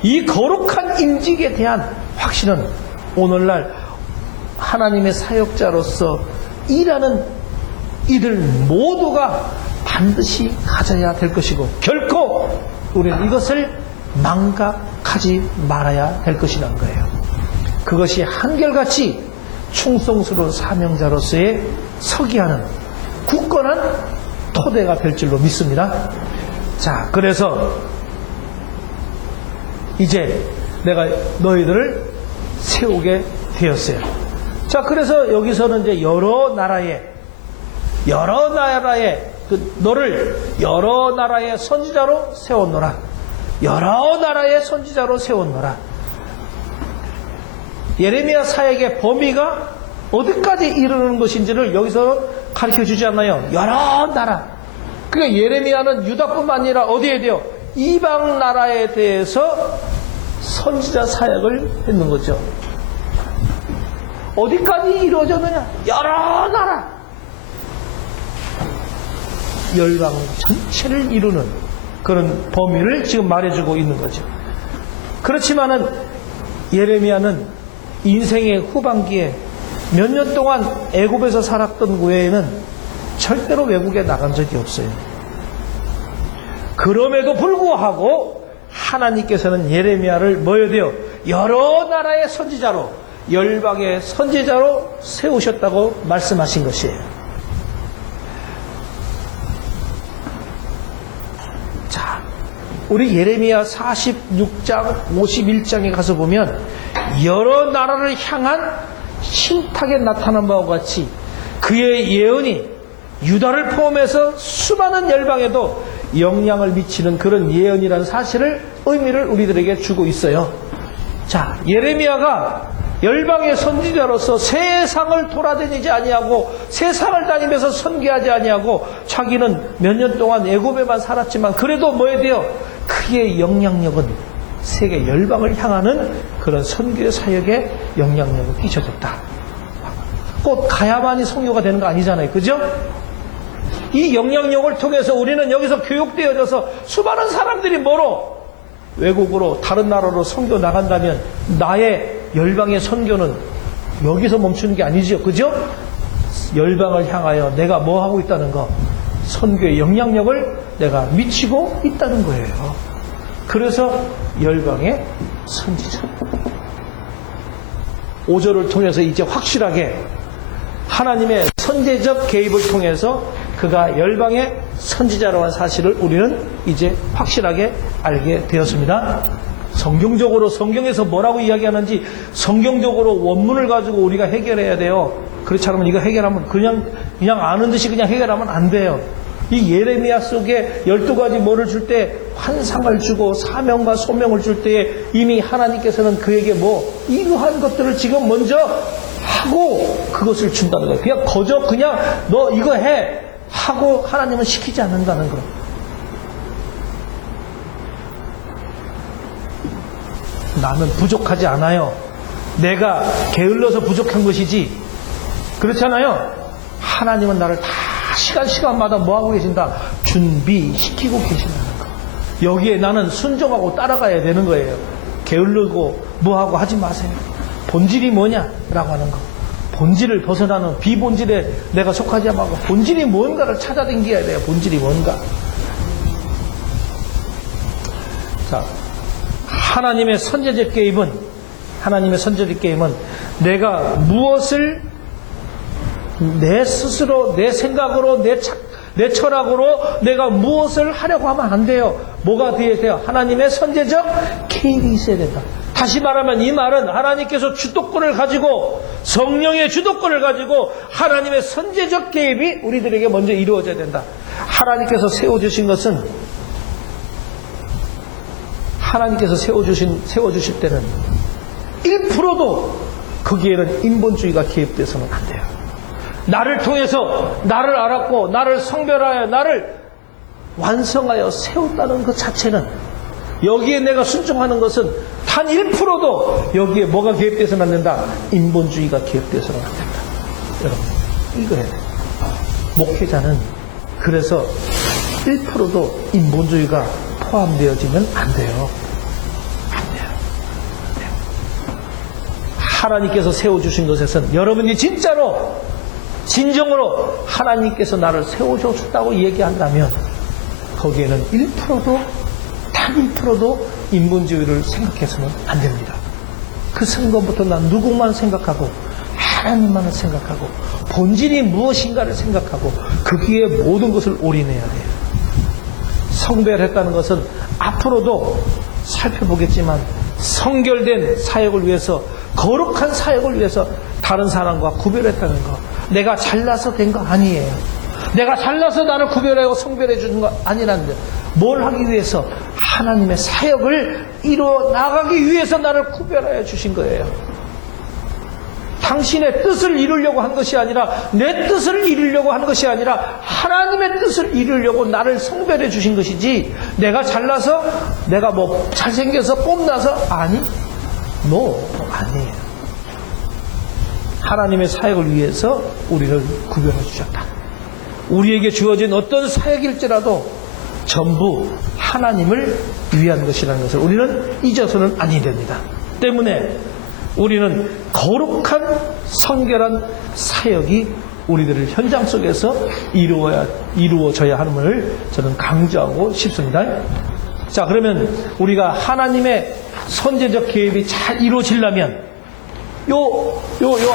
이 거룩한 임직에 대한 확신은 오늘날 하나님의 사역자로서 일하는 이들 모두가 반드시 가져야 될 것이고 결코 우리는 이것을 망각하지 말아야 될 것이라는 거예요. 그것이 한결같이 충성스러운 사명자로서의 서기하는 굳건한 토대가 될 줄로 믿습니다. 자, 그래서 이제 내가 너희들을 세우게 되었어요. 자, 그래서 여기서는 이제 여러 나라의 너를 여러 나라의 선지자로 세웠노라. 여러 나라의 선지자로 세웠노라. 예레미야 사역의 범위가 어디까지 이르는 것인지를 여기서 가르쳐 주지 않나요? 여러 나라. 그러니까 예레미야는 유다뿐만 아니라 어디에 대해 이방 나라에 대해서 선지자 사역을 했는 거죠. 어디까지 이루어졌느냐? 여러 나라. 열방 전체를 이루는 그런 범위를 지금 말해주고 있는 거죠. 그렇지만은 예레미야는 인생의 후반기에 몇 년 동안 애굽에서 살았던 외에는 절대로 외국에 나간 적이 없어요. 그럼에도 불구하고 하나님께서는 예레미야를 뭐에 대어 여러 나라의 선지자로, 열방의 선지자로 세우셨다고 말씀하신 것이에요. 자, 우리 예레미야 46장, 51장에 가서 보면 여러 나라를 향한 신탁에 나타난 바와 같이 그의 예언이 유다를 포함해서 수많은 열방에도 영향을 미치는 그런 예언이라는 사실을, 의미를 우리들에게 주고 있어요. 자, 예레미야가 열방의 선지자로서 세상을 돌아다니지 아니하고 세상을 다니면서 선교하지 아니하고 자기는 몇 년 동안 애굽에만 살았지만 그래도 뭐에 대해 그의 영향력은 세계 열방을 향하는 그런 선교 사역에 영향력을 끼쳐줬다. 꼭 가야만이 선교가 되는 거 아니잖아요. 그죠? 이 영향력을 통해서 우리는 여기서 교육되어져서 수많은 사람들이 뭐로? 외국으로 다른 나라로 선교 나간다면 나의 열방의 선교는 여기서 멈추는 게 아니죠. 그죠? 열방을 향하여 내가 뭐 하고 있다는 거, 선교의 영향력을 내가 미치고 있다는 거예요. 그래서 열방의 선지자. 5절을 통해서 이제 확실하게 하나님의 선제적 개입을 통해서 그가 열방의 선지자라는 사실을 우리는 이제 확실하게 알게 되었습니다. 성경적으로 성경에서 뭐라고 이야기하는지 성경적으로 원문을 가지고 우리가 해결해야 돼요. 그렇지 않으면 이거 해결하면 그냥 아는 듯이 그냥 해결하면 안 돼요. 이 예레미야 속에 12가지 뭐를 줄 때 환상을 주고 사명과 소명을 줄 때에 이미 하나님께서는 그에게 뭐 이러한 것들을 지금 먼저 하고 그것을 준다는 거예요. 그냥 너 이거 해 하고 하나님은 시키지 않는다는 거예요. 나는 부족하지 않아요. 내가 게을러서 부족한 것이지. 그렇잖아요. 하나님은 나를 다 시간마다 뭐하고 계신다? 준비시키고 계신다는 거. 여기에 나는 순종하고 따라가야 되는 거예요. 게을르고 뭐하고 하지 마세요. 본질이 뭐냐라고 하는 거. 본질을 벗어나는 비본질에 내가 속하지 않고 본질이 뭔가를 찾아다녀야 돼요. 본질이 뭔가. 자, 하나님의 선제적 개입은 내가 무엇을 내 스스로, 내 생각으로, 내 철학으로 내가 무엇을 하려고 하면 안 돼요. 뭐가 되어야 돼요? 하나님의 선제적 개입이 있어야 된다. 다시 말하면 이 말은 하나님께서 주도권을 가지고 성령의 주도권을 가지고 하나님의 선제적 개입이 우리들에게 먼저 이루어져야 된다. 하나님께서 세워주신 것은 하나님께서 세워주실 때는 1%도 거기에는 인본주의가 개입돼서는 안 돼요. 나를 통해서 나를 알았고 나를 성별하여 나를 완성하여 세웠다는 것 자체는 여기에 내가 순종하는 것은 단 1%도 여기에 뭐가 개입돼서는 안 된다. 인본주의가 개입돼서는 안 된다. 여러분 읽어야 돼요. 목회자는 그래서 1%도 인본주의가 포함되어지면 안 돼요. 하나님께서 세워주신 것에선 여러분이 진짜로 진정으로 하나님께서 나를 세워줬다고 얘기한다면 거기에는 1%도 단 1%도 인본주의를 생각해서는 안 됩니다. 그 순간부터 난 누구만 생각하고 하나님만을 생각하고 본질이 무엇인가를 생각하고 거기에 모든 것을 올인해야 돼요. 성별했다는 것은 앞으로도 살펴보겠지만 성결된 사역을 위해서 거룩한 사역을 위해서 다른 사람과 구별했다는 거. 내가 잘나서 된 거 아니에요. 내가 잘나서 나를 구별하고 성별해 주는 거 아니라는데 뭘 하기 위해서? 하나님의 사역을 이루어 나가기 위해서 나를 구별하여 주신 거예요. 당신의 뜻을 이루려고 한 것이 아니라 내 뜻을 이루려고 한 것이 아니라 하나님의 뜻을 이루려고 나를 성별해 주신 것이지 내가 잘나서 내가 뭐 잘생겨서 뽐나서 아니 아니에요. 하나님의 사역을 위해서 우리를 구별해 주셨다. 우리에게 주어진 어떤 사역일지라도 전부 하나님을 위한 것이라는 것을 우리는 잊어서는 아니 됩니다. 때문에 우리는 거룩한 성결한 사역이 우리들의 현장 속에서 이루어져야 함을 저는 강조하고 싶습니다. 자, 그러면 우리가 하나님의 선제적 개입이 잘 이루어지려면 요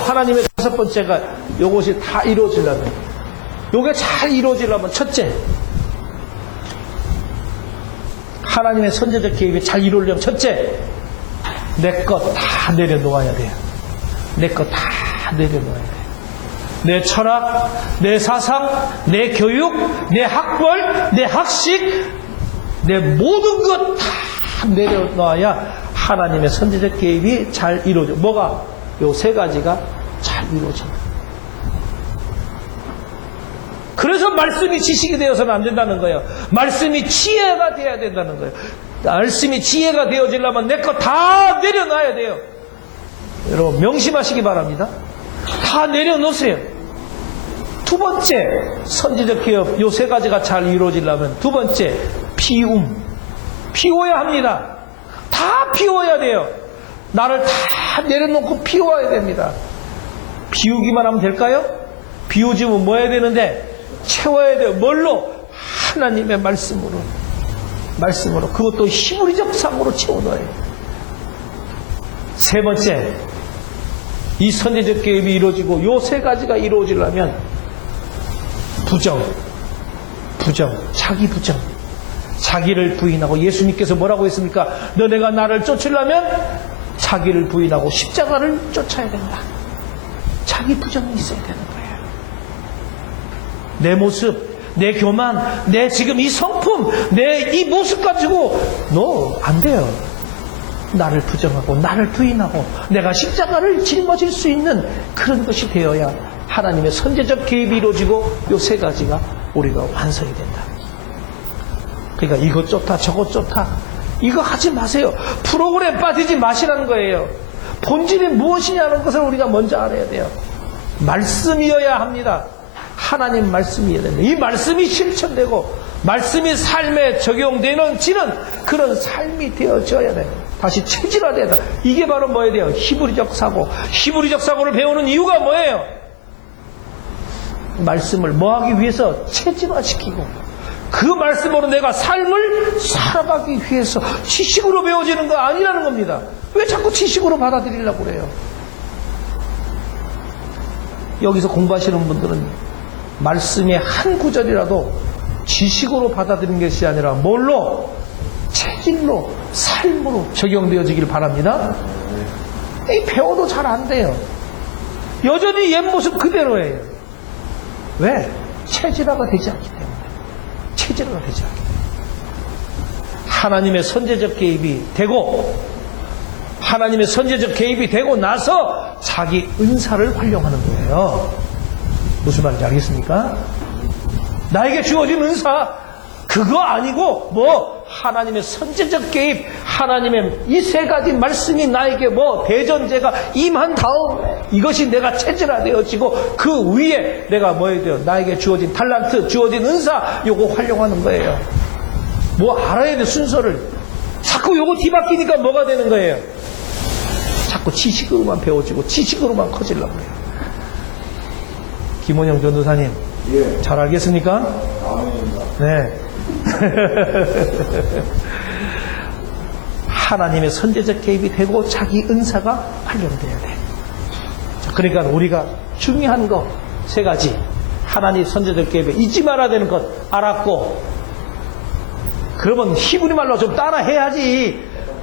하나님의 5번째가 요것이 다 이루어지려면 요게 잘 이루어지려면 첫째 하나님의 선제적 개입이 잘 이루어지려면 첫째 내 것 다 내려놓아야 돼요. 내 것 다 내려놓아야 돼요. 내 철학, 내 사상, 내 교육, 내 학벌, 내 학식, 내 모든 것 다 내려놓아야 하나님의 선제적 개입이 잘 이루어져. 뭐가? 요 세 가지가 잘 이루어진다. 그래서 말씀이 지식이 되어서는 안 된다는 거예요. 말씀이 지혜가 되어야 된다는 거예요. 말씀이 지혜가 되어지려면 내 거 다 내려놔야 돼요. 여러분 명심하시기 바랍니다. 다 내려놓으세요. 두 번째 선지적 개혁 요 세 가지가 잘 이루어지려면 두 번째 비워야 합니다. 다 비워야 돼요. 나를 다 내려놓고 비워야 됩니다. 비우기만 하면 될까요? 비우지면 뭐 해야 되는데 채워야 돼요. 뭘로? 하나님의 말씀으로. 그것도 희물이적 상으로 채워넣어요. 세 번째 이 선제적 개입이 이루어지고 요 세 가지가 이루어지려면 자기를 부인하고 예수님께서 뭐라고 했습니까? 너네가 나를 쫓으려면 자기를 부인하고 십자가를 쫓아야 된다. 자기 부정이 있어야 되는 거예요. 내 모습, 내 교만, 내 지금 이 성품, 내 이 모습 가지고 너 안 돼요. 나를 부정하고 나를 부인하고 내가 십자가를 짊어질 수 있는 그런 것이 되어야 하나님의 선제적 개입이 이루어지고 요 세 가지가 우리가 완성이 된다. 그러니까 이것 좋다 저것 좋다 이거 하지 마세요. 프로그램 빠지지 마시라는 거예요. 본질이 무엇이냐는 것을 우리가 먼저 알아야 돼요. 말씀이어야 합니다. 하나님 말씀이어야 됩니다. 이 말씀이 실천되고 말씀이 삶에 적용되는 그런 삶이 되어져야 돼요. 다시 체질화되다. 이게 바로 뭐예요? 돼요? 히브리적 사고. 히브리적 사고를 배우는 이유가 뭐예요? 말씀을 뭐하기 위해서 체질화시키고 그 말씀으로 내가 삶을 살아가기 위해서 지식으로 배워지는 거 아니라는 겁니다. 왜 자꾸 지식으로 받아들이려고 그래요? 여기서 공부하시는 분들은 말씀의 한 구절이라도 지식으로 받아들이는 것이 아니라 뭘로? 체질로, 삶으로 적용되어지길 바랍니다. 배워도 잘 안 돼요. 여전히 옛 모습 그대로예요. 왜? 체질화가 되지 않기 때문에. 체질화가 되지 않기 때문에. 하나님의 선제적 개입이 되고 하나님의 선제적 개입이 되고 나서 자기 은사를 활용하는 거예요. 무슨 말인지 알겠습니까? 나에게 주어진 은사 그거 아니고 하나님의 선제적 개입 하나님의 이 세 가지 말씀이 나에게 대전제가 임한 다음 이것이 내가 체질화되어지고 그 위에 내가 뭐해야 돼요? 나에게 주어진 달란트 주어진 은사 요거 활용하는 거예요. 알아야 돼 순서를. 자꾸 요거 뒤바뀌니까 뭐가 되는 거예요? 자꾸 지식으로만 배워지고 지식으로만 커지려고 해요. 김원영 전도사님 예. 잘 알겠습니까? 아멘입니다. 네. 하나님의 선제적 개입이 되고 자기 은사가 활용돼야 돼. 그러니까 우리가 중요한 거 세 가지 하나님 선제적 개입에 잊지 말아야 되는 것 알았고 그러면 히브리 말로 좀 따라 해야지.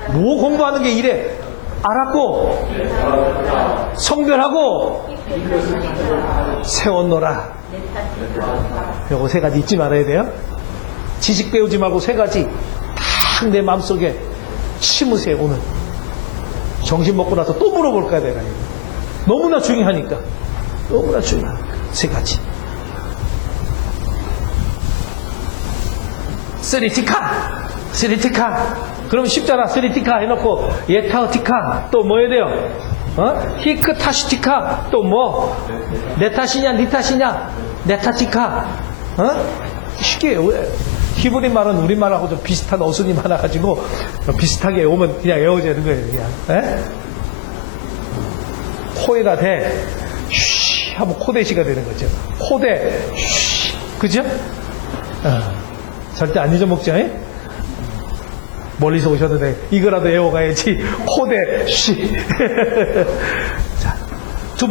뭐 공부하는 게 이래. 알았고 성별하고 세웠노라. 요거 세 가지 잊지 말아야 돼요. 지식 배우지 말고 세 가지 딱 내 마음속에 심으세요. 오늘 정신 먹고 나서 또 물어볼 거야 내가. 너무나 중요하니까. 너무나 중요한 세 가지. 쓰리티카 그러면 쉽잖아. 쓰리티카 해놓고 예타오티카 또 뭐 해야 돼요? 히크타시티카 또 내 탓이냐 니 탓이냐 내 탓티카 쉽게 왜 히브리 말은 우리말하고 좀 비슷한 어순이 많아가지고 비슷하게 외우면 그냥 외워지는 거예요. 그냥. 코에다 대 쉬 하면 코대시가 되는 거죠. 코대 쉬 그죠? 절대 안 잊어먹죠. 멀리서 오셔도 돼. 이거라도 외워가야지. 코대 쉬. 자, 두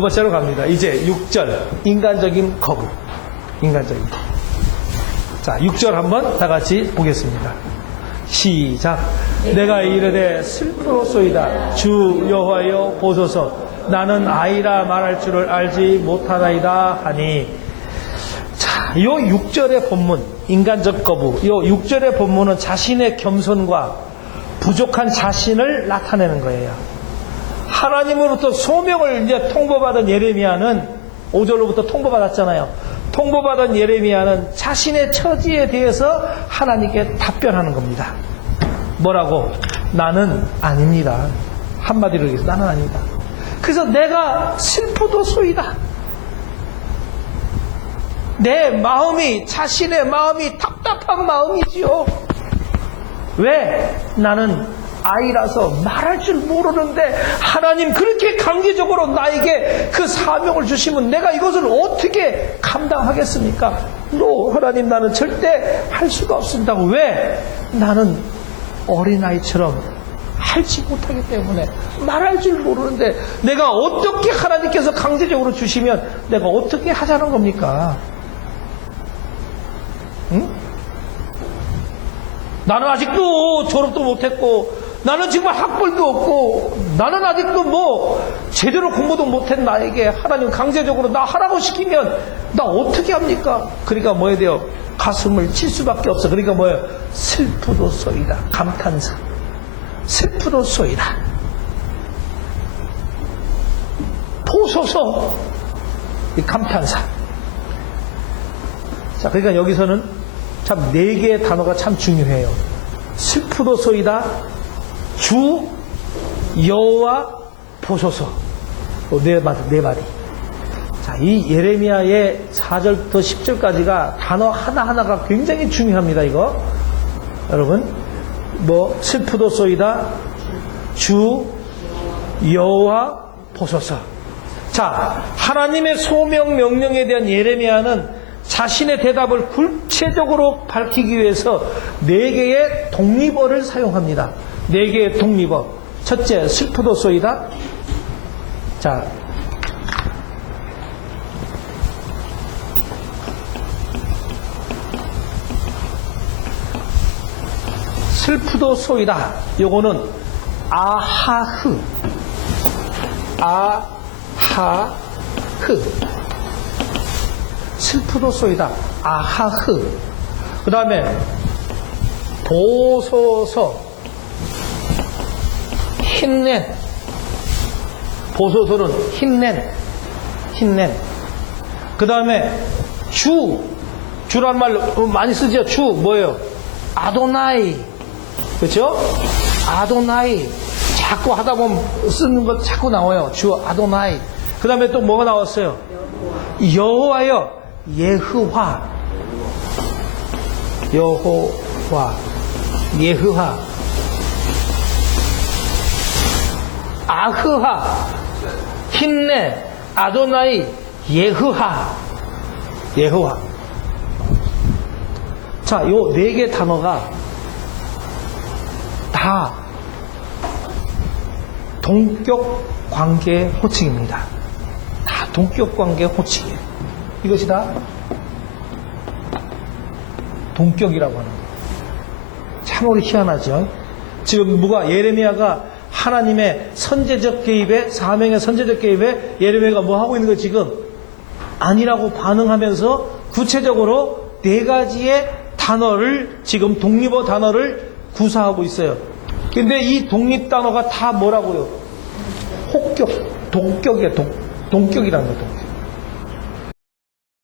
번째로 갑니다. 이제 6절 인간적인 거부. 인간적인 거부. 자, 6절 한번 다 같이 보겠습니다. 시작. 내가 이르되 슬프로소이다. 주 여호와여 보소서. 나는 아이라 말할 줄을 알지 못하나이다 하니. 자, 요 6절의 본문 인간적 거부. 요 6절의 본문은 자신의 겸손과 부족한 자신을 나타내는 거예요. 하나님으로부터 소명을 이제 통보받은 예레미야는 5절로부터 통보받았잖아요. 통보받은 예레미야는 자신의 처지에 대해서 하나님께 답변하는 겁니다. 뭐라고? 나는 아닙니다. 한마디로 얘기해서 나는 아닙니다. 그래서 내가 슬프도소이다. 내 마음이 자신의 마음이 답답한 마음이지요. 왜? 나는 아이라서 말할 줄 모르는데 하나님 그렇게 강제적으로 나에게 그 사명을 주시면 내가 이것을 어떻게 감당하겠습니까? 하나님 나는 절대 할 수가 없습니다. 왜? 나는 어린아이처럼 할지 못하기 때문에 말할 줄 모르는데 내가 어떻게 하나님께서 강제적으로 주시면 내가 어떻게 하자는 겁니까? 응? 나는 아직도 졸업도 못했고 나는 정말 학벌도 없고 나는 아직도 제대로 공부도 못한 나에게 하나님 강제적으로 나 하라고 시키면 나 어떻게 합니까? 그러니까 뭐 해야 돼요? 가슴을 칠 수밖에 없어. 그러니까 뭐예요? 슬프도소이다. 감탄사. 슬프도소이다. 보소서. 이 감탄사. 자, 그러니까 여기서는 참 4개의 단어가 참 중요해요. 슬프도소이다. 주, 여호와, 보소서. 네 마디. 자, 이 예레미야의 4절부터 10절까지가 단어 하나하나가 굉장히 중요합니다, 이거. 여러분, 슬프도소이다. 주, 여호와, 보소서. 자, 하나님의 소명, 명령에 대한 예레미야는 자신의 대답을 구체적으로 밝히기 위해서 4개의 독립어를 사용합니다. 4개의 독립어. 첫째, 슬프도소이다. 자, 슬프도소이다. 요거는 아하흐. 슬프도소이다. 아하흐. 그 다음에 보소서. 힘낸. 보소서는 힘낸. 그 다음에 주란 말 많이 쓰죠. 주 뭐예요? 아도나이. 그렇죠? 아도나이. 자꾸 하다 보면 쓰는 거 자꾸 나와요. 주 아도나이. 그 다음에 또 뭐가 나왔어요? 여호와요. 예흐화. 아흐하. 힘내. 아도나이. 예흐화. 자, 요 4개 단어가 다 동격 관계의 호칭입니다. 다 동격 관계의 호칭이에요. 이것이 다 동격이라고 하는 거예요. 참으로 희한하죠. 지금 예레미야가 하나님의 선제적 개입에, 사명의 선제적 개입에 예레미야가 뭐 하고 있는 거 지금 아니라고 반응하면서 구체적으로 4가지의 단어를 지금 독립어 단어를 구사하고 있어요. 근데 이 독립 단어가 다 뭐라고요? 동격이에요. 동격이라는 거예요. 동격.